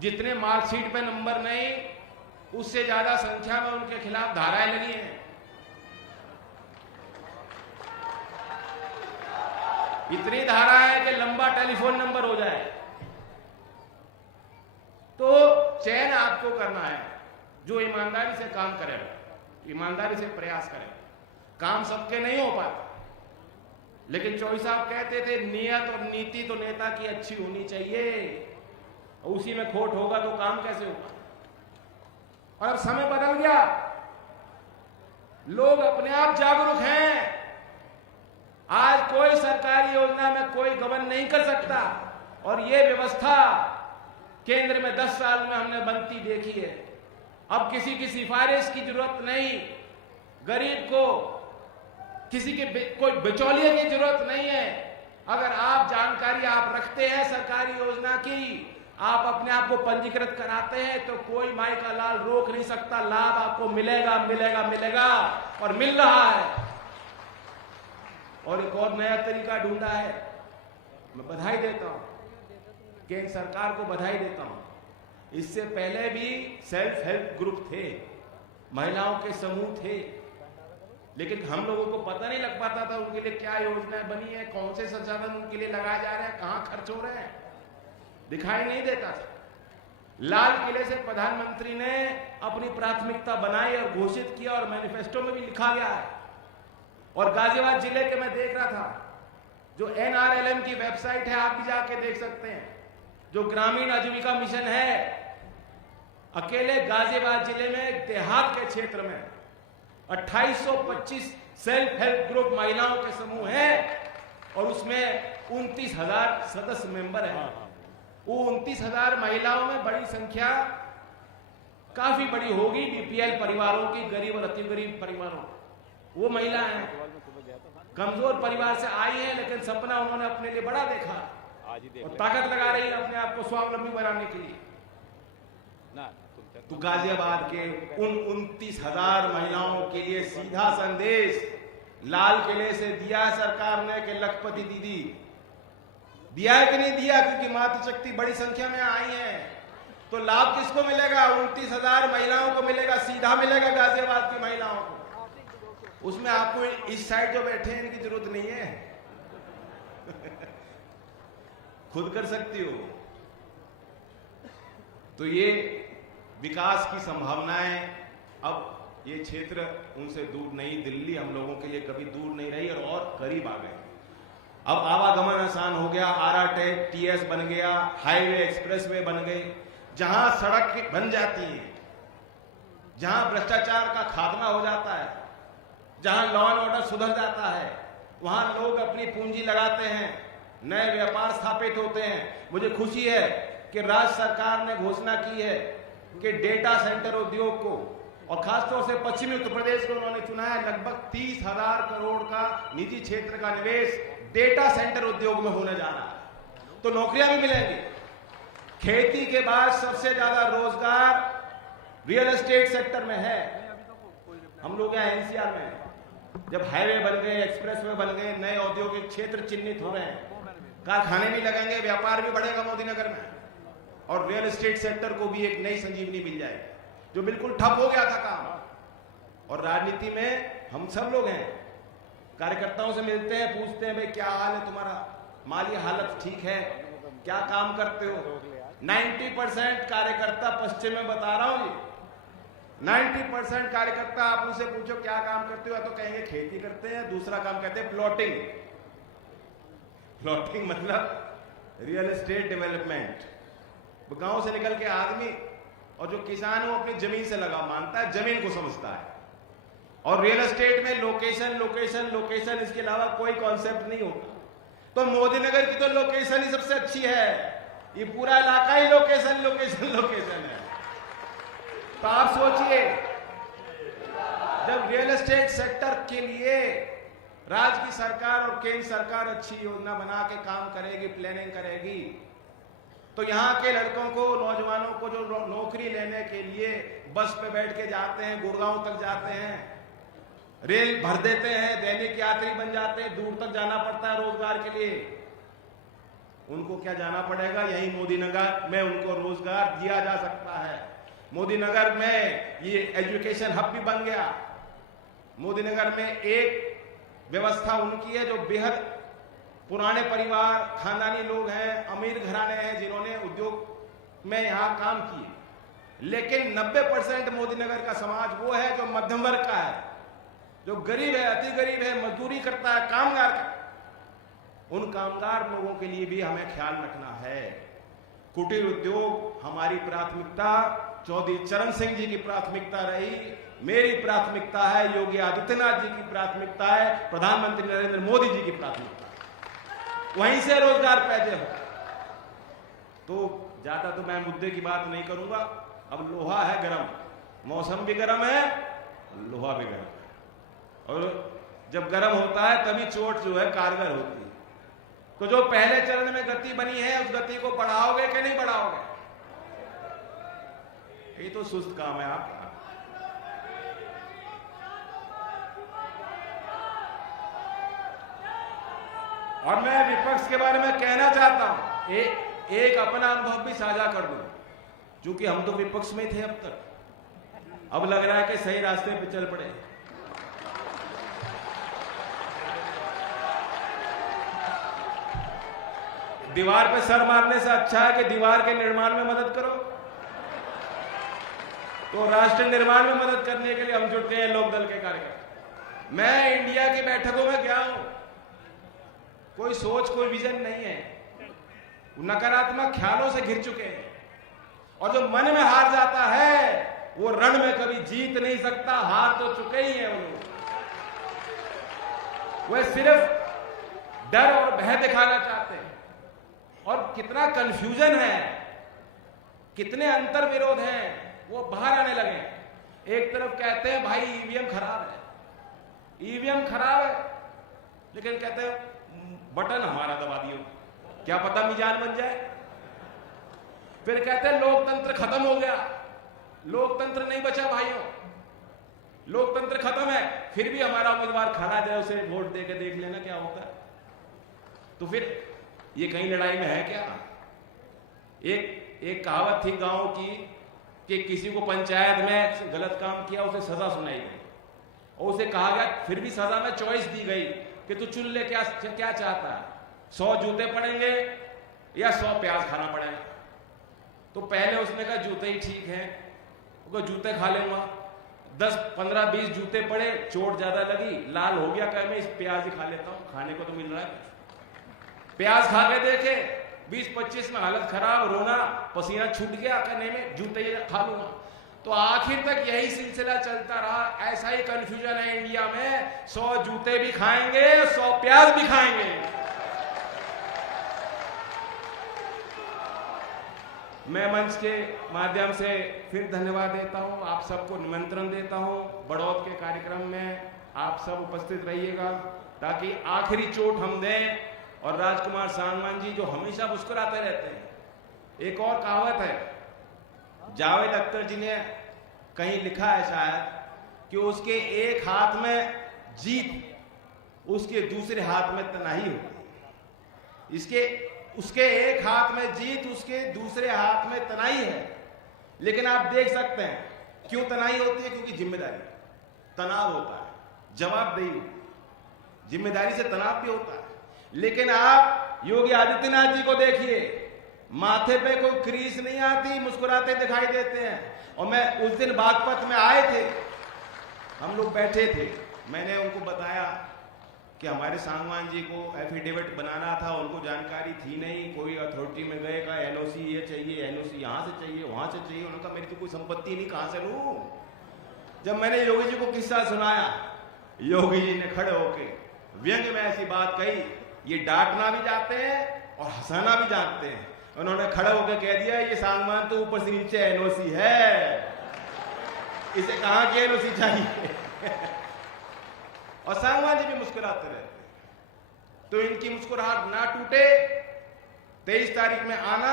जितने मार्कशीट पे नंबर नहीं, उससे ज्यादा संख्या में उनके खिलाफ धाराएं लगी हैं। इतनी धारा है कि लंबा टेलीफोन नंबर हो जाए। तो चयन आपको करना है जो ईमानदारी से काम करे, ईमानदारी से प्रयास करे। काम सबके नहीं हो पाता, लेकिन चौधरी साहब कहते थे नियत और नीति तो नेता की अच्छी होनी चाहिए, और उसी में खोट होगा तो काम कैसे होगा। और अब समय बदल गया, लोग अपने आप जागरूक हैं। आज कोई सरकारी योजना में कोई गबन नहीं कर सकता, और यह व्यवस्था केंद्र में 10 साल में हमने बनती देखी है। अब किसी की सिफारिश की जरूरत नहीं, गरीब को किसी के कोई बिचौलिए की जरूरत नहीं है। अगर आप जानकारी आप रखते हैं सरकारी योजना की, आप अपने आप को पंजीकृत कराते हैं, तो कोई माई का लाल रोक नहीं सकता। लाभ आपको मिलेगा मिलेगा मिलेगा, और मिल रहा है। और एक और नया तरीका ढूंढा है, मैं बधाई देता हूं, केंद्र सरकार को बधाई देता हूं। इससे पहले भी सेल्फ हेल्प ग्रुप थे, महिलाओं के समूह थे, लेकिन हम लोगों को पता नहीं लग पाता था उनके लिए क्या योजनाएं बनी है, कौन से संसाधन उनके लिए लगाए जा रहे हैं, कहां खर्च हो रहे हैं, दिखाई नहीं देता था। लाल किले से प्रधानमंत्री ने अपनी प्राथमिकता बनाई और घोषित किया, और मैनिफेस्टो में भी लिखा गया है। और गाजियाबाद जिले के मैं देख रहा था, जो NRLM की वेबसाइट है, आप भी जाके देख सकते हैं, जो ग्रामीण आजीविका मिशन है, अकेले गाजियाबाद जिले में देहात के क्षेत्र में 2825 सेल्फ हेल्प ग्रुप महिलाओं के समूह हैं, और उसमें 29,000 सदस्य मेंबर हैं। वो 29,000 महिलाओं में बड़ी संख्या काफी बड़ी होगी BPL परिवारों की, गरीब और अति गरीब परिवारों। वो महिलाएं हैं, कमजोर परिवार से आई हैं, लेकिन सपना उन्होंने अपने लिए बड़ा देखा और ताकत लगा रही है अपने आप को स्वावलंबी बनाने के लिए। तो गाजियाबाद के उन 29,000 महिलाओं के लिए सीधा संदेश लाल किले से दिया है सरकार ने कि लखपति दीदी, दिया है कि नहीं दिया, क्योंकि मातृशक्ति बड़ी संख्या में आई है, तो लाभ किसको मिलेगा? 29,000 महिलाओं को मिलेगा, सीधा मिलेगा गाजियाबाद की महिलाओं को। उसमें आपको इस साइड जो बैठे हैं इनकी जरूरत नहीं है खुद कर सकती हो। तो ये विकास की संभावनाएं, अब ये क्षेत्र उनसे दूर नहीं, दिल्ली हम लोगों के लिए कभी दूर नहीं रही और करीब आ गए। अब आवागमन आसान हो गया, TS बन गया, हाईवे एक्सप्रेसवे बन गए, जहां सड़क बन जाती है, जहां भ्रष्टाचार का खात्मा हो जाता है, जहां लॉ एंड ऑर्डर सुधर जाता है, वहां लोग अपनी पूंजी लगाते हैं, नए व्यापार स्थापित होते हैं। मुझे खुशी है कि राज्य सरकार ने घोषणा की है कि डेटा सेंटर उद्योग को, और खासतौर से पश्चिमी उत्तर प्रदेश को उन्होंने चुना है, लगभग 30,000 करोड़ का निजी क्षेत्र का निवेश डेटा सेंटर उद्योग में होने जा रहा है, तो नौकरियां भी मिलेंगी। खेती के बाद सबसे ज्यादा रोजगार रियल एस्टेट सेक्टर में है। हम लोग यहाँ NCR में हैं, जब हाईवे बन गए, एक्सप्रेसवे बन गए, नए औद्योगिक क्षेत्र चिन्हित हो रहे हैं, कारखाने भी लगेंगे, व्यापार भी बढ़ेगा मोदी नगर में, और रियल एस्टेट सेक्टर को भी एक नई संजीवनी मिल जाएगी, जो बिल्कुल ठप हो गया था काम। और राजनीति में हम सब लोग हैं, कार्यकर्ताओं से मिलते हैं, पूछते हैं भाई क्या हाल है तुम्हारा, माली हालत ठीक है, क्या काम करते हो। 90% कार्यकर्ता पश्चिम में बता रहा हूं जी, 90% कार्यकर्ता आप उनसे पूछो क्या काम करते हो, तो कहेंगे खेती करते हैं, दूसरा काम कहते हैं प्लॉटिंग। प्लॉटिंग मतलब रियल एस्टेट डेवलपमेंट। गांव से निकल के आदमी और जो किसान है वो अपनी जमीन से लगाव मानता है, जमीन को समझता है, और रियल एस्टेट में लोकेशन लोकेशन लोकेशन, इसके अलावा कोई कॉन्सेप्ट नहीं होता। तो मोदी नगर की तो लोकेशन ही सबसे अच्छी है, ये पूरा इलाका ही लोकेशन लोकेशन लोकेशन है। तो आप सोचिए, जब रियल एस्टेट सेक्टर के लिए राज्य की सरकार और केंद्र सरकार अच्छी योजना बना के काम करेगी, प्लानिंग करेगी, तो यहाँ के लड़कों को, नौजवानों को जो नौकरी लेने के लिए बस पे बैठ के जाते हैं, गुड़गांव तक जाते हैं, रेल भर देते हैं, दैनिक यात्री बन जाते हैं, दूर तक जाना पड़ता है रोजगार के लिए, उनको क्या जाना पड़ेगा? यही मोदी नगर में उनको रोजगार दिया जा सकता है। मोदी नगर में ये एजुकेशन हब भी बन गया। मोदी नगर में एक व्यवस्था उनकी है जो बेहद पुराने परिवार, खानदानी लोग हैं, अमीर घराने हैं, जिन्होंने उद्योग में यहां काम किए। लेकिन 90% मोदी नगर का समाज वो है जो मध्यम वर्ग का है, जो गरीब है, अति गरीब है, मजदूरी करता है, कामगार उन कामगार लोगों के लिए भी हमें ख्याल रखना है। कुटीर उद्योग हमारी प्राथमिकता, चौधरी चरण सिंह जी की प्राथमिकता रही, मेरी प्राथमिकता है, योगी आदित्यनाथ जी की प्राथमिकता है, प्रधानमंत्री नरेंद्र मोदी जी की प्राथमिकता है। वहीं से रोजगार पैदा हो। तो ज्यादा तो मैं मुद्दे की बात नहीं करूंगा। अब लोहा है गरम, मौसम भी गरम है, लोहा भी गरम है, और जब गरम होता है तभी चोट जो है कारगर होती है। तो जो पहले चरण में गति बनी है, उस गति को बढ़ाओगे कि नहीं बढ़ाओगे? ये तो सुस्त काम है आपका। और मैं विपक्ष के बारे में कहना चाहता हूं, एक अपना अनुभव भी साझा कर दूं, क्योंकि हम तो विपक्ष में थे अब तक, अब लग रहा है कि सही रास्ते पे चल पड़े। दीवार पे सर मारने से अच्छा है कि दीवार के निर्माण में मदद करो। तो राष्ट्र निर्माण में मदद करने के लिए हम जुट गए हैं लोकदल के कार्यकर्ता। मैं इंडिया की बैठकों में गया हूं, कोई सोच कोई विजन नहीं है, नकारात्मक ख्यालों से घिर चुके हैं, और जो मन में हार जाता है वो रण में कभी जीत नहीं सकता। हार तो चुके ही हैं वो लोग, वे सिर्फ डर और भय दिखाना चाहते हैं। और कितना कंफ्यूजन है, कितने अंतर विरोध हैं, वो बाहर आने लगे। एक तरफ कहते हैं भाई ईवीएम खराब है, ईवीएम खराब है, लेकिन कहते हैं बटन हमारा दबा दियो, क्या पता मिजान बन जाए। फिर कहते हैं लोकतंत्र खत्म हो गया। लोकतंत्र नहीं बचा भाइयों, लोकतंत्र खत्म है, फिर भी हमारा उम्मीदवार खड़ा जाए, उसे वोट दे के देख लेना क्या होता है। तो फिर ये कहीं लड़ाई में है क्या? एक कहावत थी गांव की कि किसी को पंचायत में गलत काम किया, उसे सजा सुनाई गई, और उसे कहा गया, फिर भी सजा में चॉइस दी गई कि तू चुन ले क्या चाहता है, 100 जूते पड़ेंगे या 100 प्याज खाना पड़ेगा। तो पहले उसने कहा जूते ही ठीक है, वो जूते खा लेगा। 10, 15, 20 जूते पड़े, चोट ज्यादा लगी, लाल हो गया, कह मैं इस प्याज ही खा लेता हूं, खाने को तो मिल रहा है। प्याज खा के देखे, 20-25 में हालत खराब, रोना, पसीना छूट गया, कहने में जूते ही खा लूंगा। तो आखिर तक यही सिलसिला चलता रहा। ऐसा ही कंफ्यूजन है इंडिया में, 100 जूते भी खाएंगे, 100 प्याज भी खाएंगे। मैं मंच के माध्यम से फिर धन्यवाद देता हूं, आप सबको निमंत्रण देता हूं बड़ौद के कार्यक्रम में आप सब उपस्थित रहिएगा, ताकि आखिरी चोट हम दें। और राजकुमार सांगवान जी जो हमेशा मुस्कुराते रहते हैं, एक और कहावत है, जावेद अख्तर जी ने कहीं लिखा है शायद कि उसके एक हाथ में जीत, उसके दूसरे हाथ में तनाही होती है। उसके एक हाथ में जीत, उसके दूसरे हाथ में तनाही है। लेकिन आप देख सकते हैं क्यों तनाही होती है? क्योंकि जिम्मेदारी, तनाव होता है, जवाबदेही, जिम्मेदारी से तनाव भी होता है। लेकिन आप योगी आदित्यनाथ जी को देखिए, माथे पे कोई क्रीज नहीं आती, मुस्कुराते दिखाई देते हैं। और मैं उस दिन बागपत में आए थे, हम लोग बैठे थे, मैंने उनको बताया कि हमारे सांगवान जी को एफिडेविट बनाना था, उनको जानकारी थी नहीं, कोई अथॉरिटी में गए, कहा एनओसी ये चाहिए, एनओसी यहां से चाहिए, वहां से चाहिए। उन्होंने कहा मेरी तो कोई संपत्ति नहीं, कहां से लूं? जब मैंने योगी जी को किस्सा सुनाया, योगी जी ने खड़े होके व्यंग में ऐसी बात कही, ये डांटना भी जानते हैं और हंसाना भी जानते हैं। उन्होंने खड़े होकर कह दिया ये सांगवान तो ऊपर से नीचे एनओसी है, इसे कहां की एनओसी चाहिए? और सांगवान जी भी मुस्कुराते रहते हैं। तो इनकी मुस्कुराहट ना टूटे। 23 तारीख में आना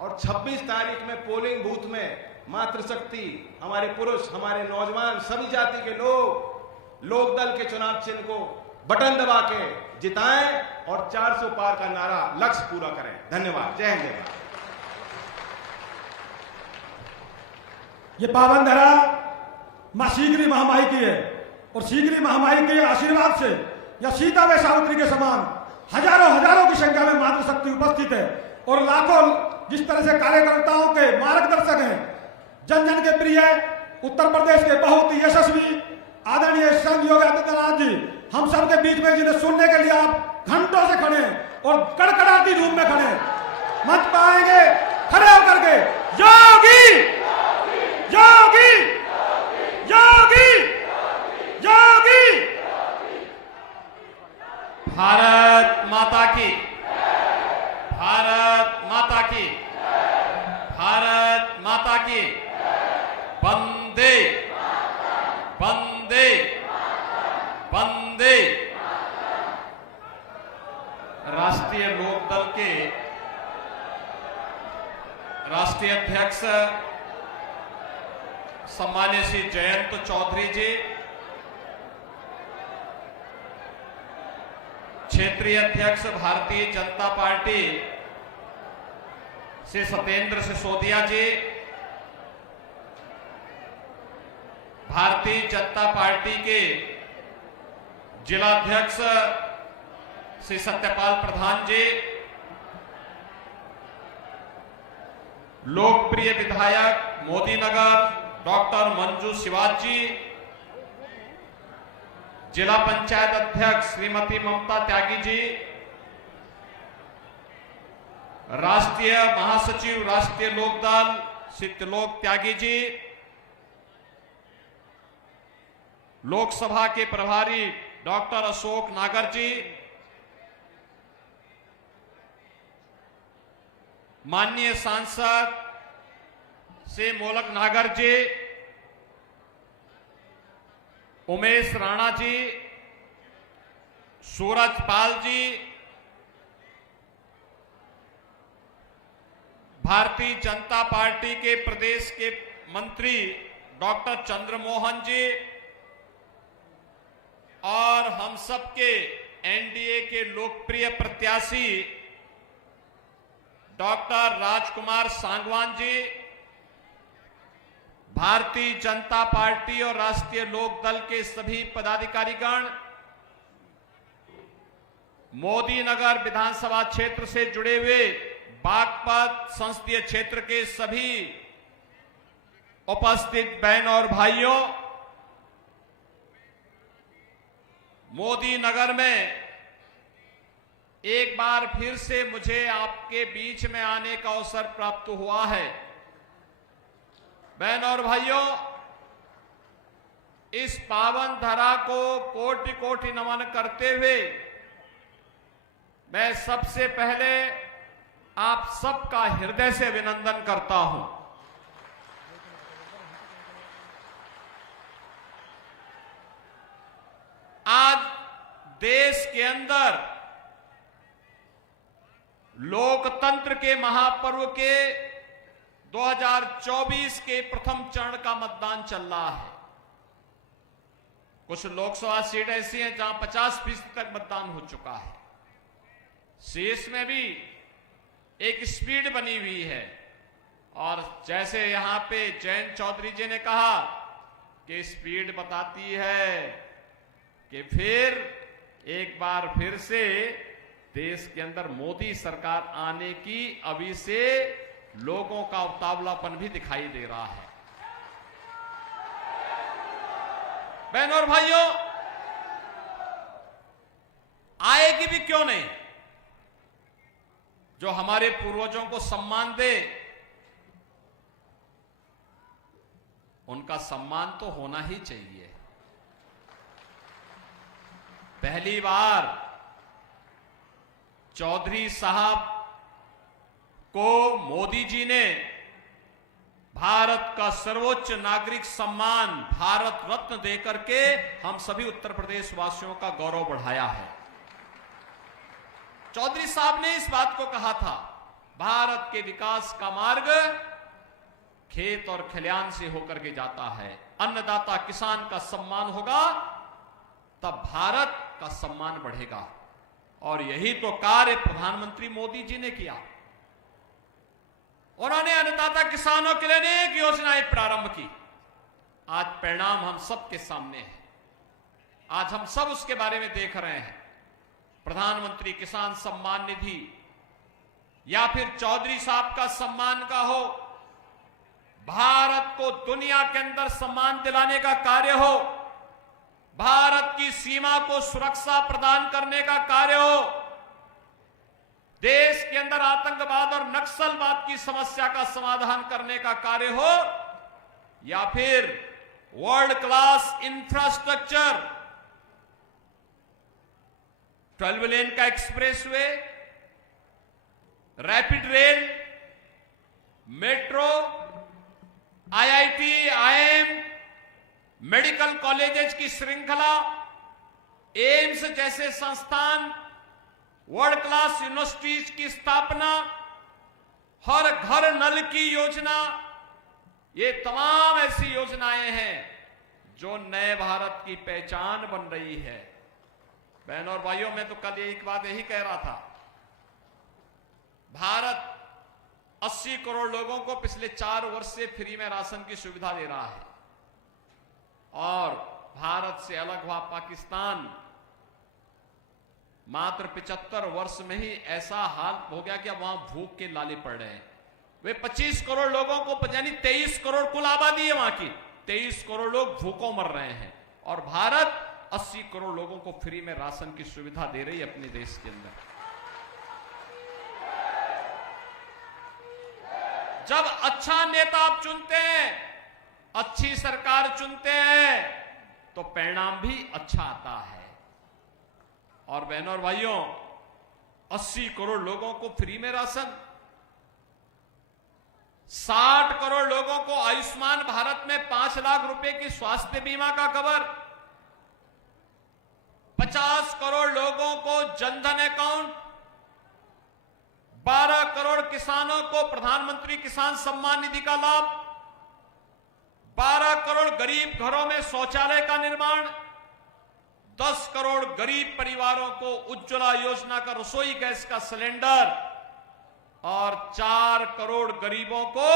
और 26 तारीख में पोलिंग बूथ में मातृशक्ति, हमारे पुरुष, हमारे नौजवान, सभी जाति के लोग लोकदल के चुनाव चिन्ह को बटन दबा के जिताएं और 400 पार का नारा लक्ष्य पूरा करें। धन्यवाद। जय हिंद। ये पावन धरा मां शीघ्र महामाई की है, और शीघ्र महामाई के आशीर्वाद से या सीता व सावित्री के समान हजारों की संख्या में मातृशक्ति उपस्थित है, और लाखों जिस तरह से कार्यकर्ताओं के मार्गदर्शक हैं, जन जन के प्रिय, उत्तर प्रदेश के बहुत ही यशस्वी आदरणीय संघ योगी आदित्यनाथ जी हम सबके बीच में जिन्हें सुनने के लिए आप घंटों से खड़े हैं और कड़कड़ाती धूप में खड़े हैं, मत पाएंगे खड़े होकर के योगी योगी योगी योगी। भारत माता की, भारत माता की, भारत माता की। वंदे वंदे वंदे। राष्ट्रीय लोकदल के राष्ट्रीय अध्यक्ष सम्मान्य श्री जयंत चौधरी जी, क्षेत्रीय अध्यक्ष भारतीय जनता पार्टी से सत्येंद्र सिसोदिया जी, भारतीय जनता पार्टी के जिलाध्यक्ष श्री सत्यपाल प्रधान जी, लोकप्रिय विधायक मोदी नगर डॉक्टर मंजू शिवाज जी, जिला पंचायत अध्यक्ष श्रीमती ममता त्यागी जी, राष्ट्रीय महासचिव राष्ट्रीय लोकदल श्री त्रिलोक त्यागी जी, लोकसभा के प्रभारी डॉक्टर अशोक नागर जी, माननीय सांसद श्री मोलक नागर जी, उमेश राणा जी, सूरज पाल जी, भारतीय जनता पार्टी के प्रदेश के मंत्री डॉक्टर चंद्रमोहन जी और हम सबके एनडीए के लोकप्रिय प्रत्याशी डॉक्टर राजकुमार सांगवान जी, भारतीय जनता पार्टी और राष्ट्रीय लोकदल के सभी पदाधिकारीगण, मोदी नगर विधानसभा क्षेत्र से जुड़े हुए बागपत संसदीय क्षेत्र के सभी उपस्थित बहन और भाइयों, मोदी नगर में एक बार फिर से मुझे आपके बीच में आने का अवसर प्राप्त हुआ है। बहन और भाइयों, इस पावन धरा को कोटि कोटि नमन करते हुए मैं सबसे पहले आप सबका हृदय से अभिनंदन करता हूं। आज देश के अंदर लोकतंत्र के महापर्व के 2024 के प्रथम चरण का मतदान चल रहा है। कुछ लोकसभा सीट ऐसी हैं जहां 50% तक मतदान हो चुका है। शेष में भी एक स्पीड बनी हुई है और जैसे यहां पे जयंत चौधरी जी ने कहा कि स्पीड बताती है कि फिर एक बार फिर से देश के अंदर मोदी सरकार आने की अभी से लोगों का उतावलापन भी दिखाई दे रहा है। बहनों और भाइयों, आएगी भी क्यों नहीं। जो हमारे पूर्वजों को सम्मान दे, उनका सम्मान तो होना ही चाहिए। पहली बार चौधरी साहब को मोदी जी ने भारत का सर्वोच्च नागरिक सम्मान भारत रत्न देकर के हम सभी उत्तर प्रदेश वासियों का गौरव बढ़ाया है। चौधरी साहब ने इस बात को कहा था, भारत के विकास का मार्ग खेत और खलिहान से होकर के जाता है। अन्नदाता किसान का सम्मान होगा तब भारत का सम्मान बढ़ेगा। और यही तो कार्य प्रधानमंत्री मोदी जी ने किया। उन्होंने अन्नदाता किसानों के लिए अनेक योजनाएं प्रारंभ की। आज परिणाम हम सबके सामने है। आज हम सब उसके बारे में देख रहे हैं। प्रधानमंत्री किसान सम्मान निधि या फिर चौधरी साहब का सम्मान का हो, भारत को दुनिया के अंदर सम्मान दिलाने का कार्य हो, भारत की की सीमा को सुरक्षा प्रदान करने का कार्य हो, देश के अंदर आतंकवाद और नक्सलवाद की समस्या का समाधान करने का कार्य हो, या फिर वर्ल्ड क्लास इंफ्रास्ट्रक्चर, 12 लेन का expressway, rapid rail, metro, IIT, IIM, medical colleges की श्रृंखला, एम्स जैसे संस्थान, वर्ल्ड क्लास यूनिवर्सिटीज की स्थापना, हर घर नल की योजना, ये तमाम ऐसी योजनाएं हैं जो नए भारत की पहचान बन रही है। बहनों और भाइयों, मैं तो कल एक बात यही कह रहा था, भारत 80 करोड़ लोगों को पिछले 4 वर्ष से फ्री में राशन की सुविधा दे रहा है, और भारत से अलग हुआ पाकिस्तान मात्र 75 वर्ष में ही ऐसा हाल हो गया कि अब वहां भूख के लाले पड़ रहे हैं। वे 25 करोड़ लोगों को, यानी 23 करोड़ कुल आबादी है वहां की, 23 करोड़ लोग भूखों मर रहे हैं, और भारत 80 करोड़ लोगों को फ्री में राशन की सुविधा दे रही है अपने देश के अंदर। जब अच्छा नेता आप चुनते हैं, अच्छी सरकार चुनते हैं, तो परिणाम भी अच्छा आता है। और बहनों और भाइयों, 80 करोड़ लोगों को फ्री में राशन, 60 करोड़ लोगों को आयुष्मान भारत में 5 लाख रुपए की स्वास्थ्य बीमा का कवर, 50 करोड़ लोगों को जनधन अकाउंट, 12 करोड़ किसानों को प्रधानमंत्री किसान सम्मान निधि का लाभ, 12 करोड़ गरीब घरों में शौचालय का निर्माण, 10 करोड़ गरीब परिवारों को उज्ज्वला योजना का रसोई गैस का सिलेंडर, और 4 करोड़ गरीबों को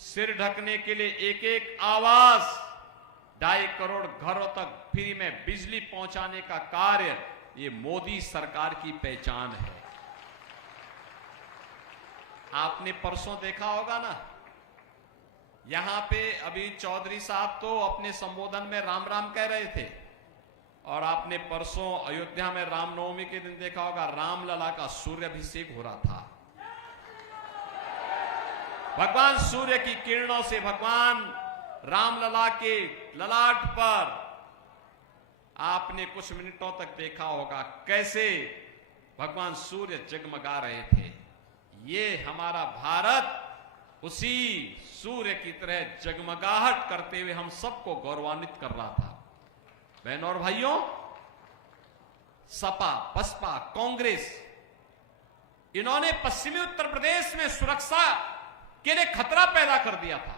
सिर ढकने के लिए एक आवास, 2.5 करोड़ घरों तक फ्री में बिजली पहुंचाने का कार्य, ये मोदी सरकार की पहचान है। आपने परसों देखा होगा ना, यहां पे अभी चौधरी साहब तो अपने संबोधन में राम राम कह रहे थे, और आपने परसों अयोध्या में रामनवमी के दिन देखा होगा, रामलला का सूर्याभिषेक हो रहा था। भगवान सूर्य की किरणों से भगवान रामलला के ललाट पर आपने कुछ मिनटों तक देखा होगा कैसे भगवान सूर्य जगमगा रहे थे। ये हमारा भारत उसी सूर्य की तरह जगमगाहट करते हुए हम सबको गौरवान्वित कर रहा था। बहनों और भाइयों, सपा, बसपा, कांग्रेस, इन्होंने पश्चिमी उत्तर प्रदेश में सुरक्षा के लिए खतरा पैदा कर दिया था।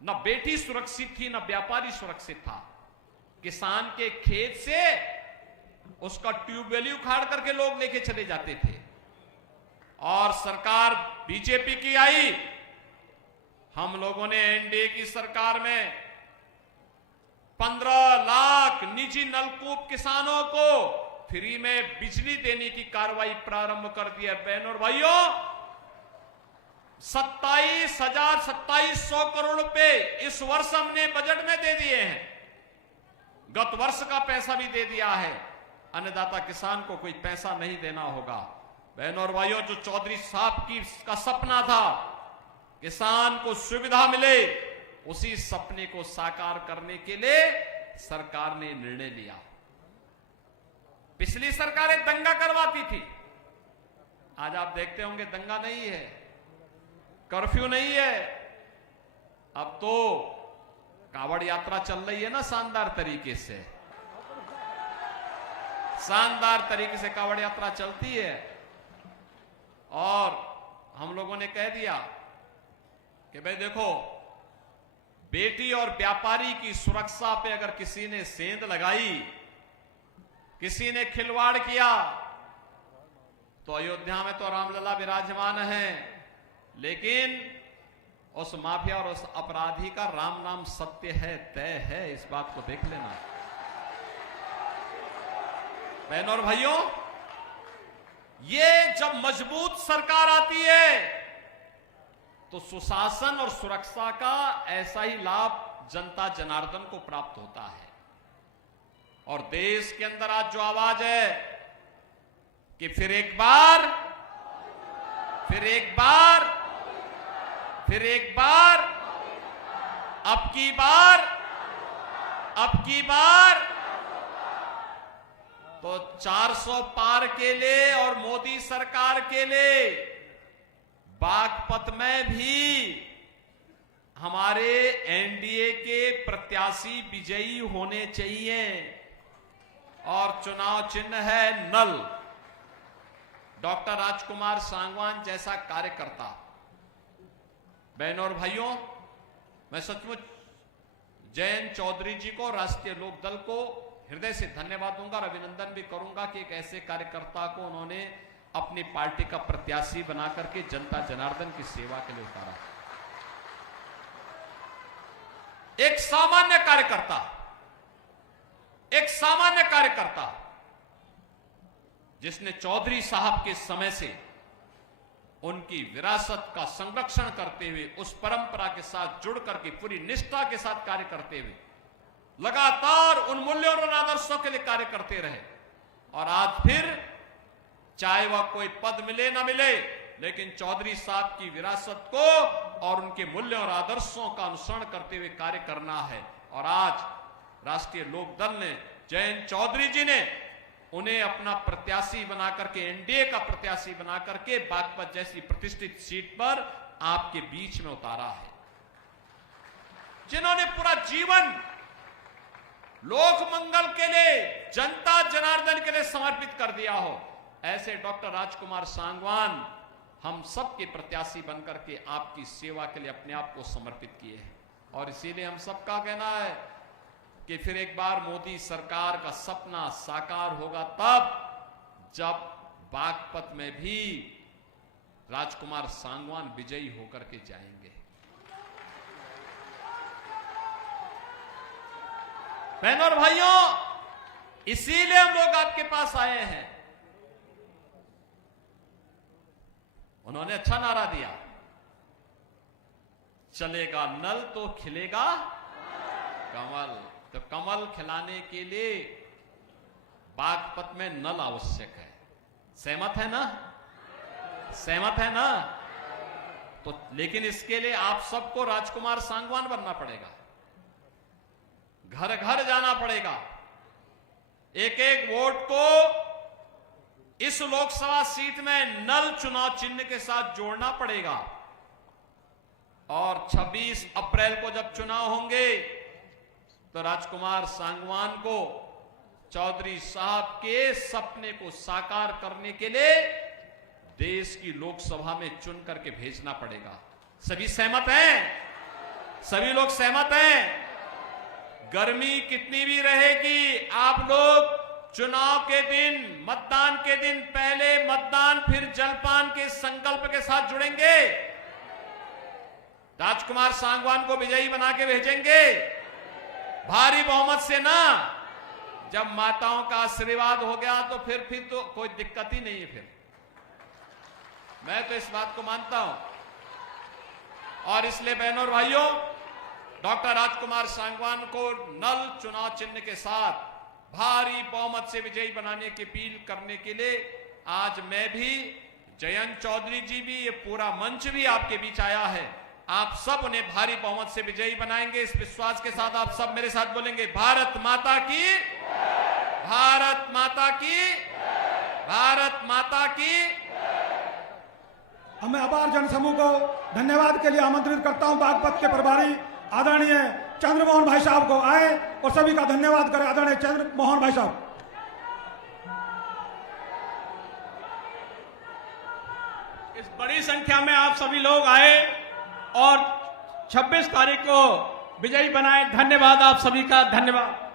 न बेटी सुरक्षित थी, न व्यापारी सुरक्षित था। किसान के खेत से उसका ट्यूबवेल उखाड़ करके लोग लेके चले जाते थे, और सरकार बीजेपी की आई, हम लोगों ने एनडीए की सरकार में 15 लाख निजी नलकूप किसानों को फ्री में बिजली देने की कार्रवाई प्रारंभ कर दी है। बहनों और भाइयों, 27,000 करोड़ रुपए इस वर्ष हमने बजट में दे दिए हैं। गत वर्ष का पैसा भी दे दिया है। अन्नदाता किसान को कोई पैसा नहीं देना होगा। बहनों और भाइयों, जो चौधरी साहब का सपना था किसान को सुविधा मिले, उसी सपने को साकार करने के लिए सरकार ने निर्णय लिया। पिछली सरकारें दंगा करवाती थी, आज आप देखते होंगे दंगा नहीं है, कर्फ्यू नहीं है। अब तो कावड़ यात्रा चल रही है ना, शानदार तरीके से, शानदार तरीके से कावड़ यात्रा चलती है। और हम लोगों ने कह दिया कि भाई देखो, बेटी और व्यापारी की सुरक्षा पे अगर किसी ने सेंध लगाई, किसी ने खिलवाड़ किया, तो अयोध्या में तो रामलला विराजमान है, लेकिन उस माफिया और उस अपराधी का राम नाम सत्य है, तय है। इस बात को देख लेना। बहनों और भाइयों, ये जब मजबूत सरकार आती है तो सुशासन और सुरक्षा का ऐसा ही लाभ जनता जनार्दन को प्राप्त होता है। और देश के अंदर आज जो आवाज है कि फिर एक बार, फिर एक बार, फिर एक बार, अब की बार, अब की बार, तो 400 पार के लिए और मोदी सरकार के लिए बागपत में भी हमारे एनडीए के प्रत्याशी विजयी होने चाहिए और चुनाव चिन्ह है नल। डॉक्टर राजकुमार सांगवान जैसा कार्यकर्ता, बहनों और भाइयों, मैं सचमुच जयंत चौधरी जी को, राष्ट्रीय लोक दल को हृदय से धन्यवाद दूंगा और अभिनंदन भी करूंगा कि एक ऐसे कार्यकर्ता को उन्होंने अपनी पार्टी का प्रत्याशी बनाकर के जनता जनार्दन की सेवा के लिए उतारा। एक सामान्य कार्यकर्ता, एक सामान्य कार्यकर्ता जिसने चौधरी साहब के समय से उनकी विरासत का संरक्षण करते हुए, उस परंपरा के साथ जुड़ करके पूरी निष्ठा के साथ कार्य करते हुए लगातार उन मूल्यों और आदर्शों के लिए कार्य करते रहे। और आज फिर चाहे वह कोई पद मिले ना मिले, लेकिन चौधरी साहब की विरासत को और उनके मूल्यों और आदर्शों का अनुसरण करते हुए कार्य करना है। और आज राष्ट्रीय लोक दल ने, जयंत चौधरी जी ने उन्हें अपना प्रत्याशी बनाकर के, एनडीए का प्रत्याशी बनाकर के बागपत जैसी प्रतिष्ठित सीट पर आपके बीच में उतारा है। जिन्होंने पूरा जीवन लोक मंगल के लिए, जनता जनार्दन के लिए समर्पित कर दिया हो, ऐसे डॉक्टर राजकुमार सांगवान हम सबके प्रत्याशी बनकर के आपकी सेवा के लिए अपने आप को समर्पित किए हैं। और इसीलिए हम सबका कहना है कि फिर एक बार मोदी सरकार का सपना साकार होगा तब जब बागपत में भी राजकुमार सांगवान विजयी होकर के जाएंगे। बहनों और भाइयों, इसीलिए हम लोग आपके पास आए हैं। उन्होंने अच्छा नारा दिया, चलेगा नल तो खिलेगा कमल। तो कमल खिलाने के लिए बागपत में नल आवश्यक है। सहमत है ना? सहमत है ना? तो लेकिन इसके लिए आप सबको राजकुमार सांगवान बनना पड़ेगा, घर घर जाना पड़ेगा, एक एक वोट को इस लोकसभा सीट में नल चुनाव चिन्ह के साथ जोड़ना पड़ेगा। और 26 अप्रैल को जब चुनाव होंगे तो राजकुमार सांगवान को चौधरी साहब के सपने को साकार करने के लिए देश की लोकसभा में चुन करके भेजना पड़ेगा। सभी सहमत हैं? सभी लोग सहमत हैं? गर्मी कितनी भी रहेगी, आप लोग चुनाव के दिन, मतदान के दिन पहले मतदान फिर जलपान के संकल्प के साथ जुड़ेंगे। राजकुमार सांगवान को विजयी बना के भेजेंगे, भारी बहुमत से ना। जब माताओं का आशीर्वाद हो गया तो फिर तो कोई दिक्कत ही नहीं है। फिर मैं तो इस बात को मानता हूं और इसलिए बहनों और भाइयों, डॉक्टर राजकुमार सांगवान को नल चुनाव चिन्ह के साथ भारी बहुमत से विजयी बनाने की अपील करने के लिए आज मैं भी, जयंत चौधरी जी भी, ये पूरा मंच भी आपके बीच आया है। आप सब उन्हें भारी बहुमत से विजयी बनाएंगे, इस विश्वास के साथ आप सब मेरे साथ बोलेंगे, भारत माता की, भारत माता की, भारत माता की। मैं अपार जनसमूह को धन्यवाद के लिए आमंत्रित करता हूं। बागपत के प्रभारी आदरणीय चंद्रमोहन भाई साहब को आए और सभी का धन्यवाद करें। आदरणीय चंद्रमोहन भाई साहब। इस बड़ी संख्या में आप सभी लोग आए और 26 तारीख को विजयी बनाए। धन्यवाद आप सभी का, धन्यवाद।